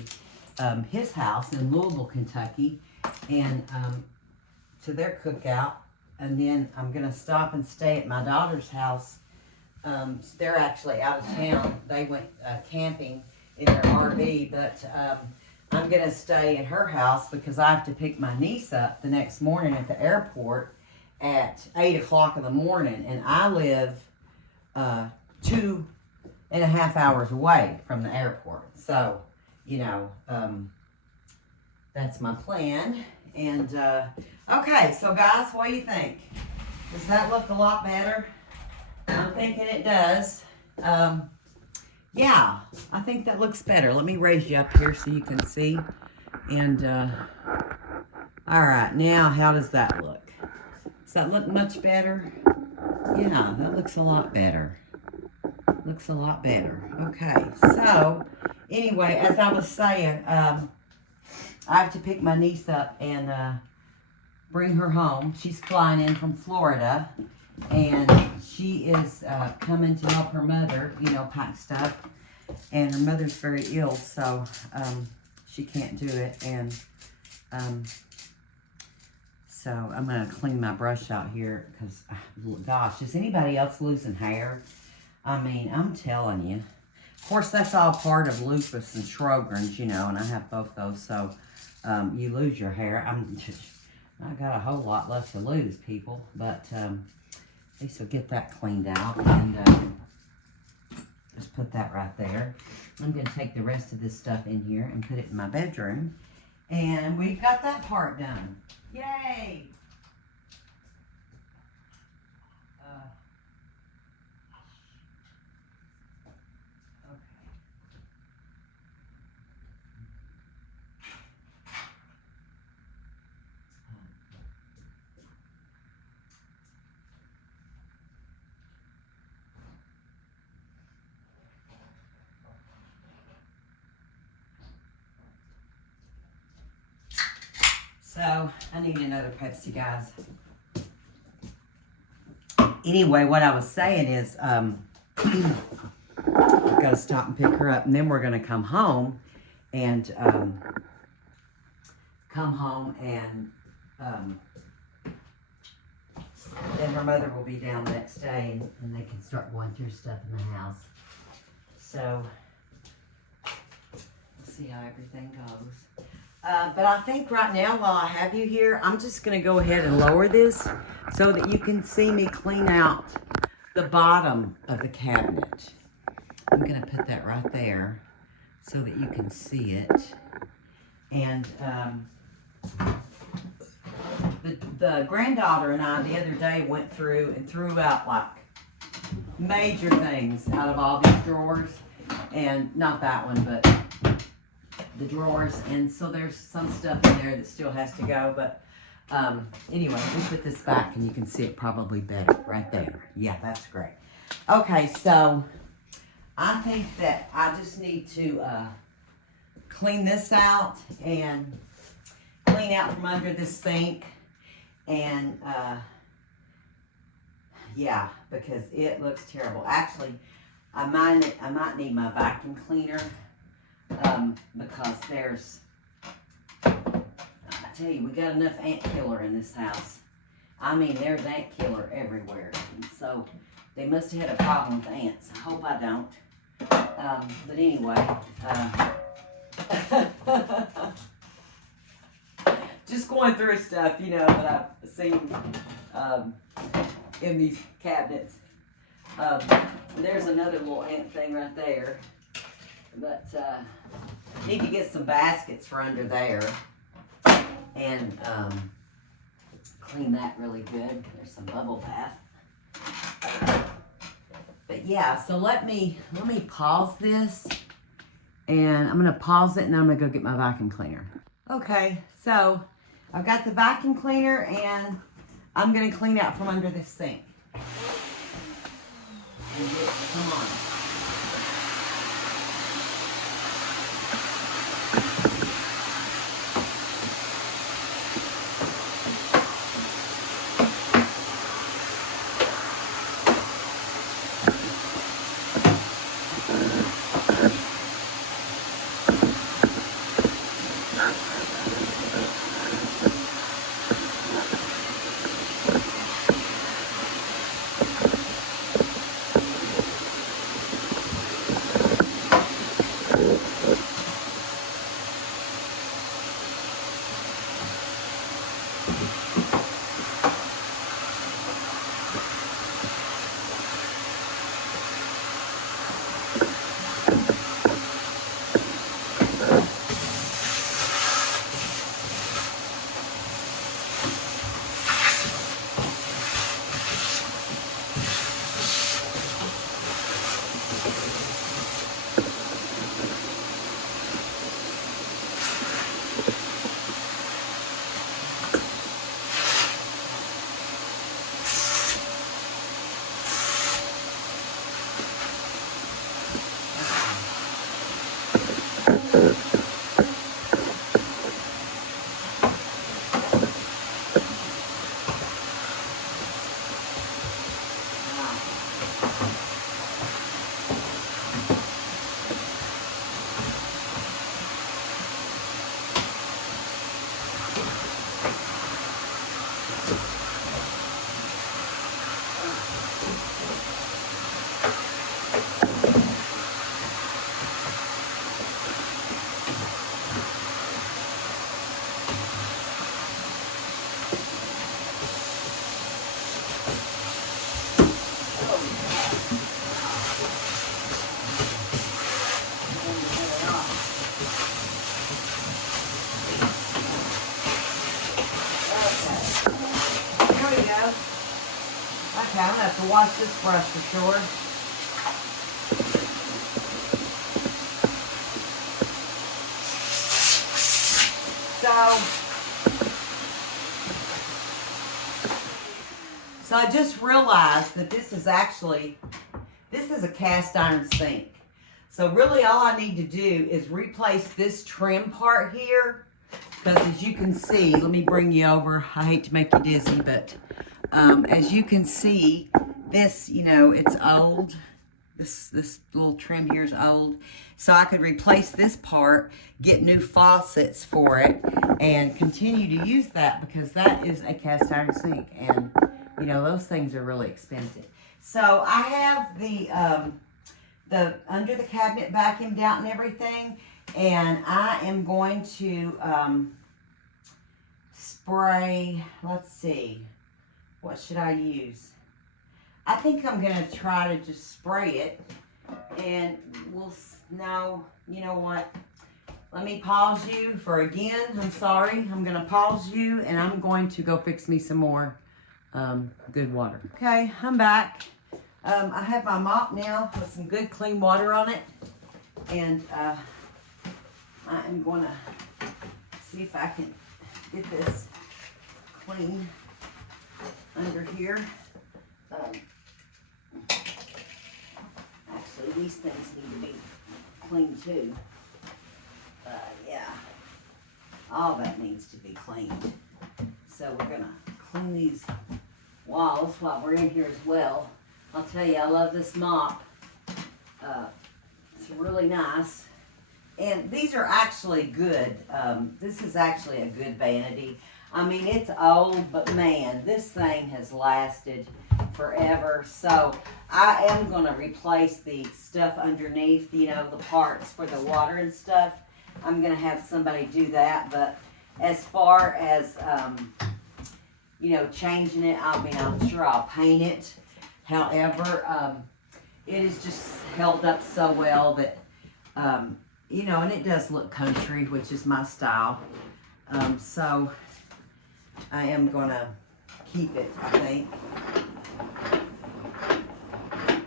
his house in Louisville, Kentucky, and to their cookout. And then I'm going to stop and stay at my daughter's house. They're actually out of town. They went camping in their RV, but I'm going to stay at her house because I have to pick my niece up the next morning at the airport at 8 o'clock in the morning. And I live 2.5 hours away from the airport. So, you know, that's my plan. And, okay, so guys, what do you think? Does that look a lot better? I'm thinking it does. Yeah, I think that looks better. Let me raise you up here so you can see. And, all right, now how does that look? Does that look much better? Yeah, that looks a lot better. Looks a lot better. Okay, so anyway, as I was saying, I have to pick my niece up and bring her home. She's flying in from Florida, and she is coming to help her mother, you know, pack stuff. And her mother's very ill, so she can't do it. And so I'm going to clean my brush out here because, gosh, is anybody else losing hair? I mean, I'm telling you. Of course, that's all part of lupus and Sjogren's, you know, and I have both those, so you lose your hair. I got a whole lot left to lose, people, but at least we'll get that cleaned out, and just put that right there. I'm going to take the rest of this stuff in here and put it in my bedroom, and we've got that part done. Yay! So, I need another Pepsi, guys. Anyway, what I was saying is, I've got to stop and pick her up, and then we're going to come home, and then her mother will be down the next day, and they can start going through stuff in the house. So, we'll see how everything goes. But I think right now, while I have you here, I'm just going to go ahead and lower this so that you can see me clean out the bottom of the cabinet. I'm going to put that right there so that you can see it. And the granddaughter and I the other day went through and threw out like major things out of all these drawers. And not that one, but the drawers. And so there's some stuff in there that still has to go. But anyway, we put this back and you can see it probably better right there. Yeah, that's great. Okay, so I think that I just need to clean this out and clean out from under this sink. And yeah, because it looks terrible. Actually, I might need my vacuum cleaner because there's, I tell you, we got enough ant killer in this house. I mean, there's ant killer everywhere. And so they must have had a problem with ants. I hope I don't. But anyway, just going through stuff, you know, that I've seen in these cabinets. There's another little ant thing right there. But need to get some baskets for under there and clean that really good. There's some bubble bath. But yeah, so let me pause this, and I'm gonna pause it, and then I'm gonna go get my vacuum cleaner. Okay, so I've got the vacuum cleaner, and I'm gonna clean out from under this sink. Come on. Okay, I'm gonna have to wash this brush for sure. So I just realized that this is a cast iron sink. So really all I need to do is replace this trim part here. Because as you can see, let me bring you over. I hate to make you dizzy, but as you can see, this, you know, it's old. This little trim here is old. So I could replace this part, get new faucets for it, and continue to use that because that is a cast iron sink. And, you know, those things are really expensive. So I have the under the cabinet vacuumed out and everything. And I am going to spray, let's see, what should I use? I think I'm going to try to just spray it, and no, you know what? Let me pause you for again. I'm sorry. I'm going to pause you, and I'm going to go fix me some more good water. Okay, I'm back. I have my mop now with some good clean water on it, and I am going to see if I can get this clean under here. Actually, these things need to be clean too. Yeah, all that needs to be cleaned. So we're gonna clean these walls while we're in here as well. I'll tell you, I love this mop. It's really nice. And these are actually good. This is actually a good vanity. I mean, it's old, but man, this thing has lasted forever. So I am going to replace the stuff underneath, you know, the parts for the water and stuff. I'm going to have somebody do that. But as far as, you know, changing it, I mean, I'm sure I'll paint it. However, it is just held up so well that, you know, and it does look country, which is my style. So I am going to keep it, I think.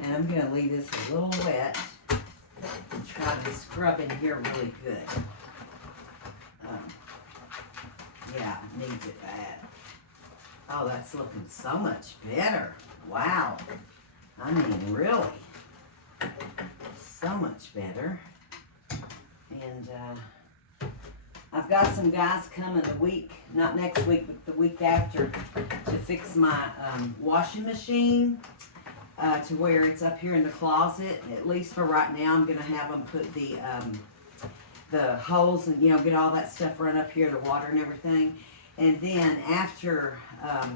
And I'm going to leave this a little wet and try to scrub in here really good. Yeah, it needs it bad. Oh, that's looking so much better. Wow. I mean, really. So much better. And I've got some guys coming the week, not next week, but the week after, to fix my washing machine to where it's up here in the closet. At least for right now, I'm going to have them put the holes and, you know, get all that stuff run up here, the water and everything. And then after I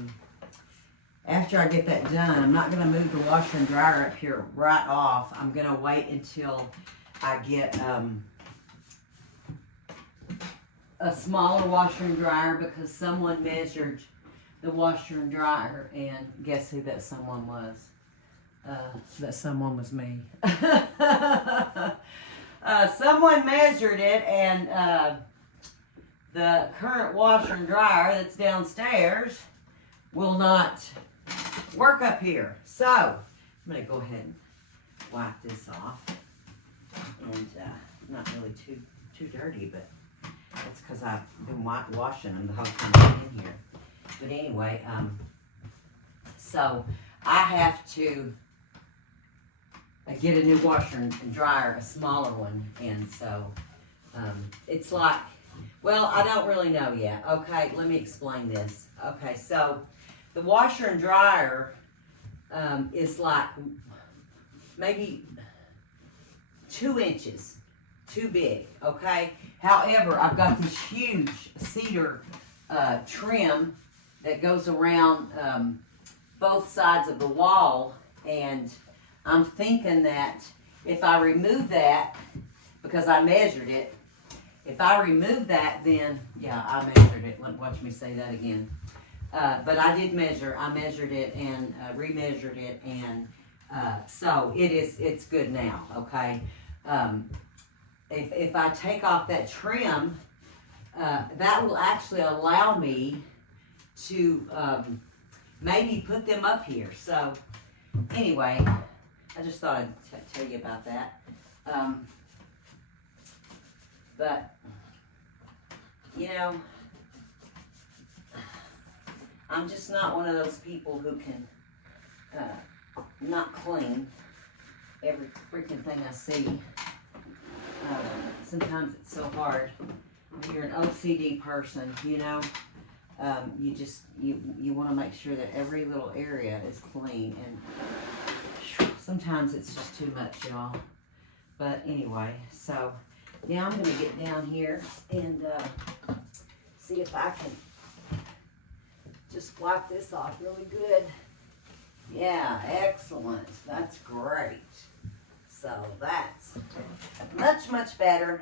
get that done, I'm not going to move the washer and dryer up here right off. I'm going to wait until I get a smaller washer and dryer because someone measured the washer and dryer, and guess who that someone was? That someone was me. Someone measured it, and the current washer and dryer that's downstairs will not work up here. So I'm going to go ahead and wipe this off. And not really too dirty, but it's because I've been washing them the whole time I'm in here. But anyway, so I have to get a new washer and dryer, a smaller one. And so it's like, well, I don't really know yet. Okay, let me explain this. Okay, so the washer and dryer is like maybe 2 inches too big, okay? However, I've got this huge cedar trim that goes around both sides of the wall, and I'm thinking that if I remove that, because I measured it, if I remove that, then, yeah, I measured it. Watch me say that again. But I did measure. I measured it and remeasured it, and so it's good now, okay? If I take off that trim, that will actually allow me to maybe put them up here. So anyway, I just thought I'd tell you about that. But, you know, I'm just not one of those people who can not clean every freaking thing I see. Sometimes it's so hard. You're an OCD person, you know. you want to make sure that every little area is clean, and sometimes it's just too much, y'all. But anyway, so now I'm going to get down here and see if I can just wipe this off really good. Yeah, excellent. That's great. So that's much, much better.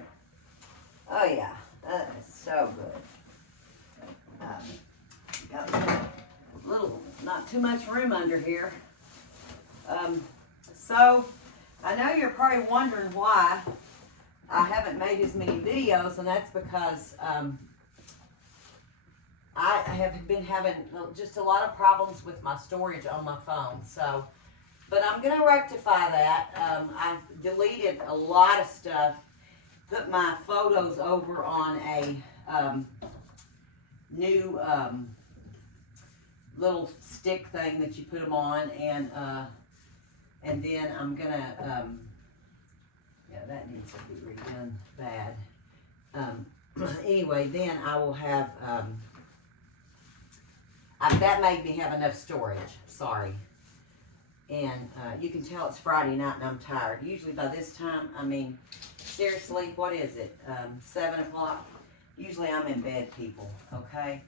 Oh yeah, that is so good. Got a little, not too much room under here. So I know you're probably wondering why I haven't made as many videos, and that's because I have been having just a lot of problems with my storage on my phone. So, but I'm going to rectify that. I deleted a lot of stuff, put my photos over on a new little stick thing that you put them on, and then I'm going to, yeah, that needs to be redone bad. Anyway, then I will have, that made me have enough storage, sorry. And you can tell it's Friday night and I'm tired. Usually by this time, I mean, seriously, what is it, 7 o'clock? Usually I'm in bed, people, okay?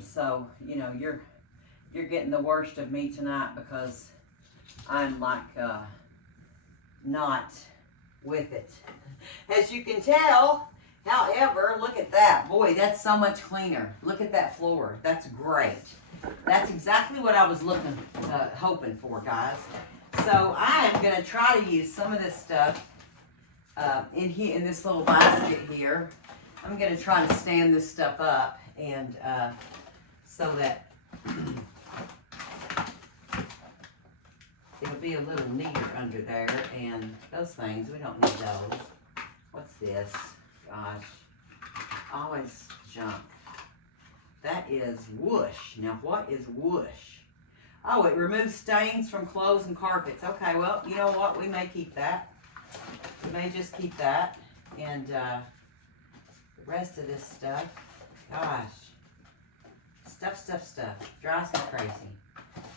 So, you know, you're getting the worst of me tonight because I'm like, not with it. As you can tell, however, look at that. Boy, that's so much cleaner. Look at that floor. That's great. That's exactly what I was hoping for, guys. So I am going to try to use some of this stuff in this little basket here. I'm going to try to stand this stuff up, and so that it'll be a little neater under there. And those things, we don't need those. What's this? Gosh, always junk. That is whoosh. Now, what is whoosh? Oh, it removes stains from clothes and carpets. Okay, well, you know what? We may keep that. We may just keep that. And the rest of this stuff, gosh, stuff. Drives me crazy.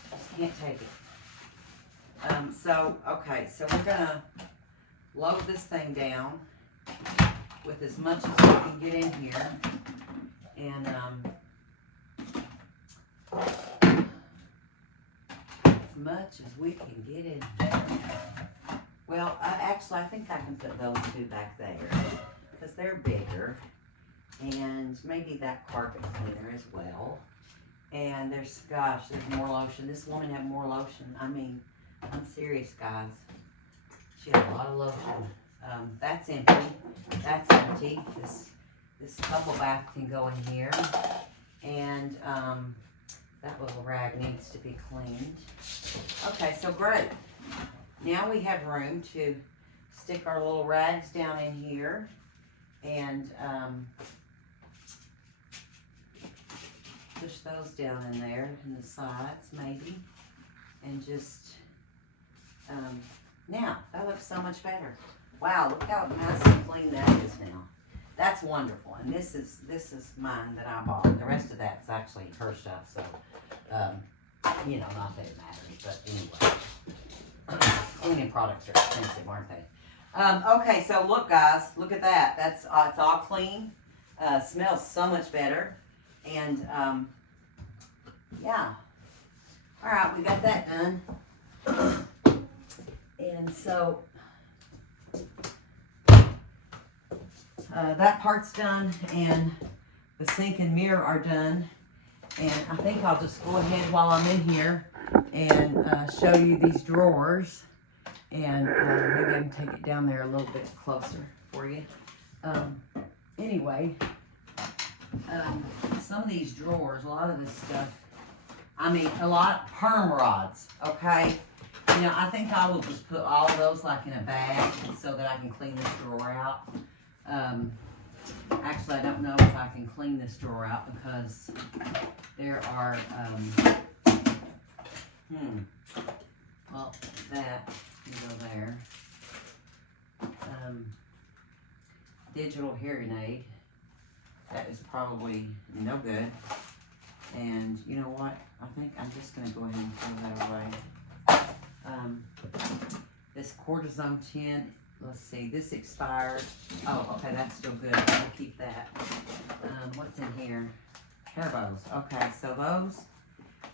Just can't take it. So, okay, so we're going to load this thing down with as much as we can get in here. And as much as we can get in there. Well, actually, I think I can put those two back there because they're bigger. And maybe that carpet cleaner as well. And there's more lotion. This woman had more lotion. I mean, I'm serious, guys. She had a lot of lotion. That's empty. That's empty. This bubble bath can go in here. And that little rag needs to be cleaned. Okay, so great. Now we have room to stick our little rags down in here. And push those down in there in the sides maybe. And just, now, that looks so much better. Wow, look how nice and clean that is now. That's wonderful. And this is mine that I bought. The rest of that's actually her stuff, so you know, not that it matters, but anyway. Cleaning products are expensive, aren't they? Okay, so look, guys, look at that. That's it's all clean. Smells so much better. And yeah. All right, we got that done. And so that part's done, and the sink and mirror are done. And I think I'll just go ahead while I'm in here and show you these drawers. And maybe I can take it down there a little bit closer for you. Anyway, some of these drawers, a lot of this stuff, I mean, a lot of perm rods, okay? You know, I think I will just put all of those like in a bag so that I can clean this drawer out. Actually, I don't know if I can clean this drawer out because there are, well, that can go there. Digital hearing aid. That is probably no good. And you know what? I think I'm just going to go ahead and throw that away. This cortisone tin, let's see, this expired. Oh, okay, that's still good. I'll keep that. What's in here? Hair bows. Okay, so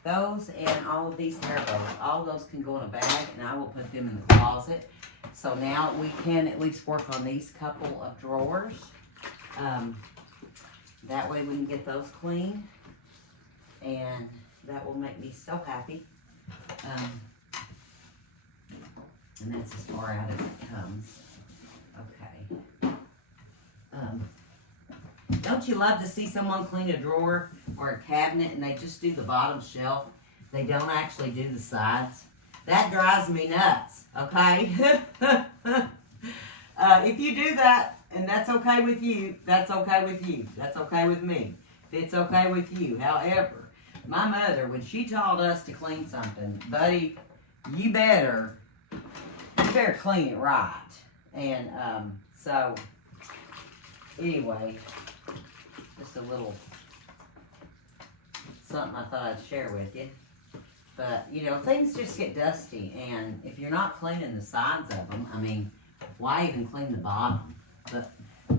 those and all of these hair bows, all those can go in a bag, and I will put them in the closet. So now we can at least work on these couple of drawers. That way we can get those clean, and that will make me so happy. And that's as far out as it comes. Okay. Don't you love to see someone clean a drawer or a cabinet and they just do the bottom shelf? They don't actually do the sides. That drives me nuts, okay? If you do that, and that's okay with you, that's okay with you. That's okay with me. It's okay with you. However, my mother, when she taught us to clean something, buddy, you better clean it right. And so, anyway, just a little something I thought I'd share with you. But, you know, things just get dusty, and if you're not cleaning the sides of them, I mean, why even clean the bottom? But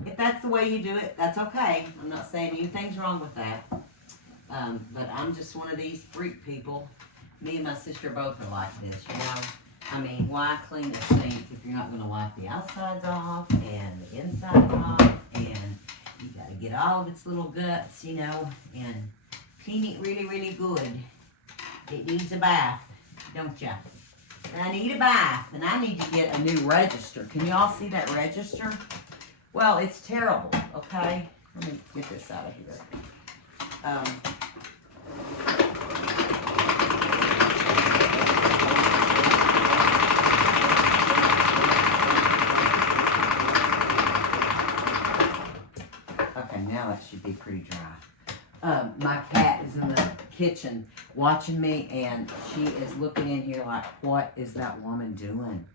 if that's the way you do it, that's okay. I'm not saying anything's wrong with that. But I'm just one of these freak people. Me and my sister both are like this, you know. I mean, why clean the sink if you're not going to wipe the outsides off and the inside off, and you got to get all of its little guts, you know, and clean it really, really good. It needs a bath, don't ya? I need a bath, and I need to get a new register. Can you all see that register? Well, it's terrible, okay? Let me get this out of here. Okay, now that should be pretty dry. My cat is in the kitchen watching me, and she is looking in here like, what is that woman doing?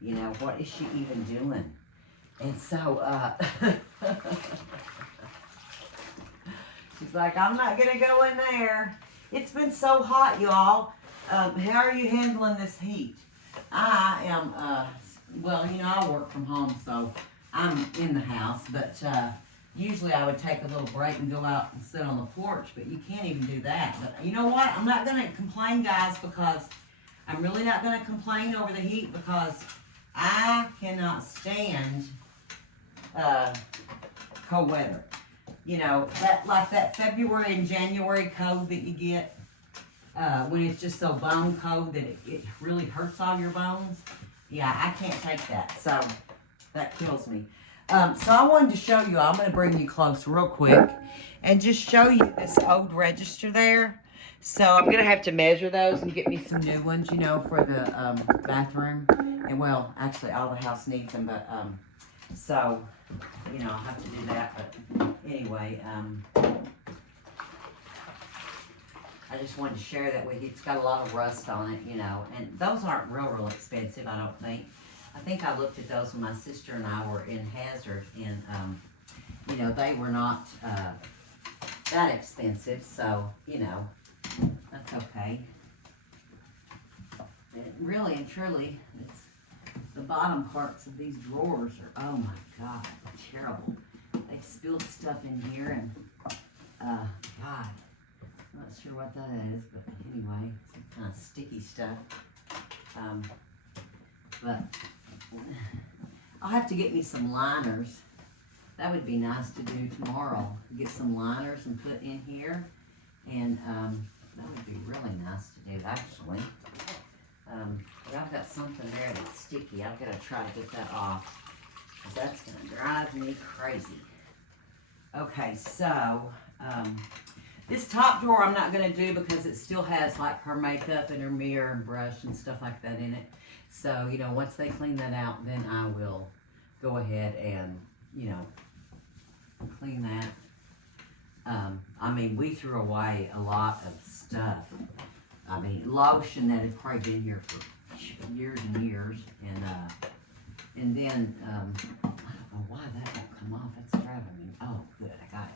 You know, what is she even doing? And so, she's like, I'm not going to go in there. It's been so hot, y'all. How are you handling this heat? I am, well, you know, I work from home, so I'm in the house, but usually I would take a little break and go out and sit on the porch, but you can't even do that. But you know what? I'm not going to complain, guys, because I'm really not going to complain over the heat, because I cannot stand cold weather. You know, that February and January cold that you get when it's just so bone cold that it really hurts all your bones. Yeah, I can't take that. So that kills me. So I wanted to show you, I'm going to bring you close real quick and just show you this old register there. So I'm going to have to measure those and get me some new ones, you know, for the bathroom. And well, actually all the house needs them, but so, you know, I'll have to do that. But anyway, I just wanted to share that with you. It's got a lot of rust on it, you know, and those aren't real expensive, I don't think. I think I looked at those when my sister and I were in Hazard, and, you know, they were not that expensive, so, you know, that's okay. And really and truly, it's the bottom parts of these drawers are, oh my God, terrible. They spilled stuff in here, and, God, I'm not sure what that is, but anyway, some kind of sticky stuff. But I'll have to get me some liners. That would be nice to do tomorrow. Get some liners and put in here. And that would be really nice to do, actually. But I've got something there that's sticky. I've got to try to get that off, because that's going to drive me crazy. Okay, so this top drawer I'm not going to do because it still has like her makeup and her mirror and brush and stuff like that in it. So, you know, once they clean that out, then I will go ahead and, you know, clean that. I mean, we threw away a lot of stuff. I mean, lotion that had probably been here for years and years. And then, I don't know why that won't come off. That's driving me. Oh, good, I got it.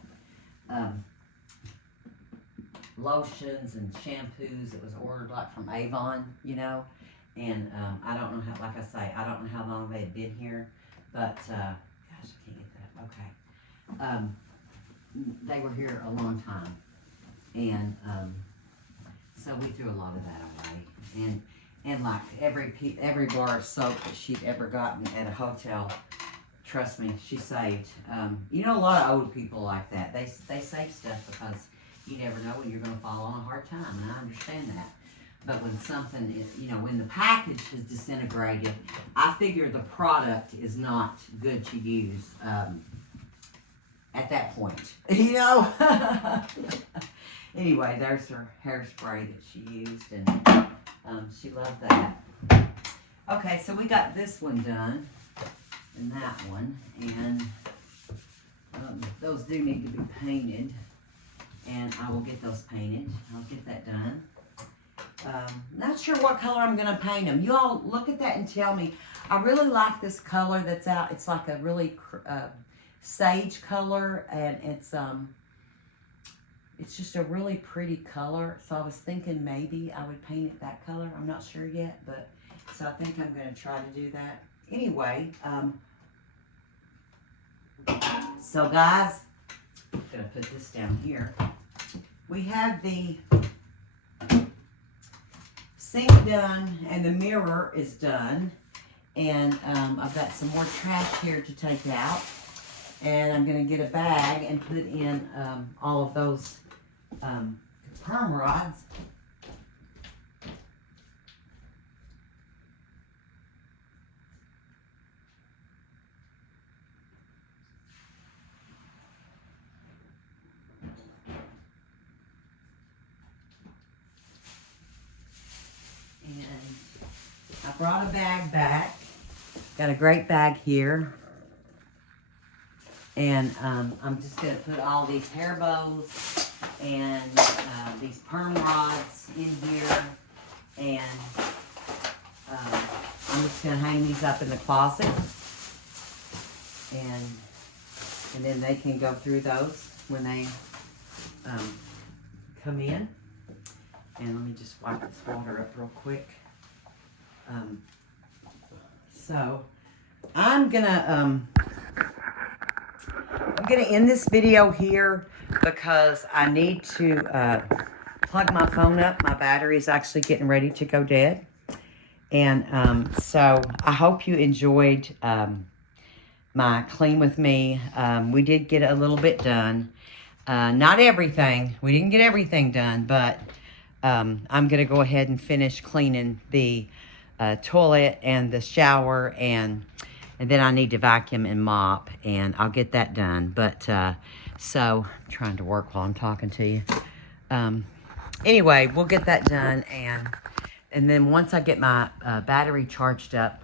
lotions and shampoos. It was ordered like from Avon, you know. And I don't know how, like I say, I don't know how long they had been here. But, gosh, I can't get that. Okay. They were here a long time. And so we threw a lot of that away. And like every bar of soap that she'd ever gotten at a hotel, trust me, she saved. You know, a lot of old people like that. They save stuff because you never know when you're going to fall on a hard time, and I understand that. But when something is, you know, when the package is disintegrated, I figure the product is not good to use at that point, you know. Anyway, there's her hairspray that she used, and she loved that. Okay, so we got this one done, and that one, and those do need to be painted, and I will get those painted. I'll get that done. Not sure what color I'm going to paint them. You all look at that and tell me. I really like this color that's out. It's like a really sage color, and it's just a really pretty color. So I was thinking maybe I would paint it that color. I'm not sure yet, but so I think I'm going to try to do that. Anyway, so guys, I'm going to put this down here. We have the sink done and the mirror is done, and I've got some more trash here to take out, and I'm going to get a bag and put in all of those perm rods. And I brought a bag back. Got a great bag here. And I'm just going to put all these hair bows and these perm rods in here. And I'm just going to hang these up in the closet. And then they can go through those when they come in. And let me just wipe this water up real quick. So I'm gonna end this video here because I need to plug my phone up. My battery is actually getting ready to go dead. And so I hope you enjoyed my clean with me. We did get a little bit done. Not everything. We didn't get everything done, but I'm going to go ahead and finish cleaning the toilet and the shower, and then I need to vacuum and mop, and I'll get that done. But so I'm trying to work while I'm talking to you. Anyway, we'll get that done, and then once I get my battery charged up,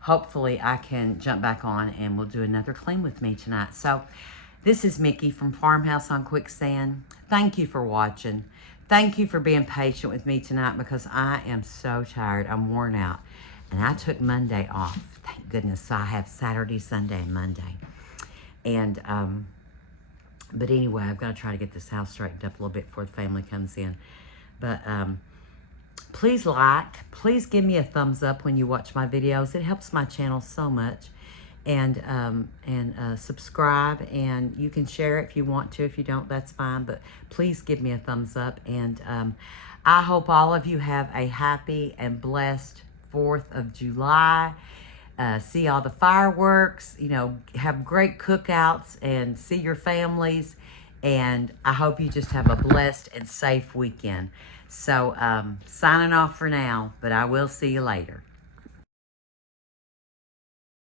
hopefully I can jump back on and we'll do another clean with me tonight. So this is Mikki from Farmhouse on Quicksand. Thank you for watching. Thank you for being patient with me tonight because I am so tired. I'm worn out. And I took Monday off. Thank goodness. So I have Saturday, Sunday, and Monday. And, but anyway, I've got to try to get this house straightened up a little bit before the family comes in. But please please give me a thumbs up when you watch my videos. It helps my channel so much. And subscribe, and you can share it if you want to. If you don't, that's fine, but please give me a thumbs up. And I hope all of you have a happy and blessed 4th of July. See all the fireworks, you know, have great cookouts and see your families, and I hope you just have a blessed and safe weekend. So signing off for now, but I will see you later.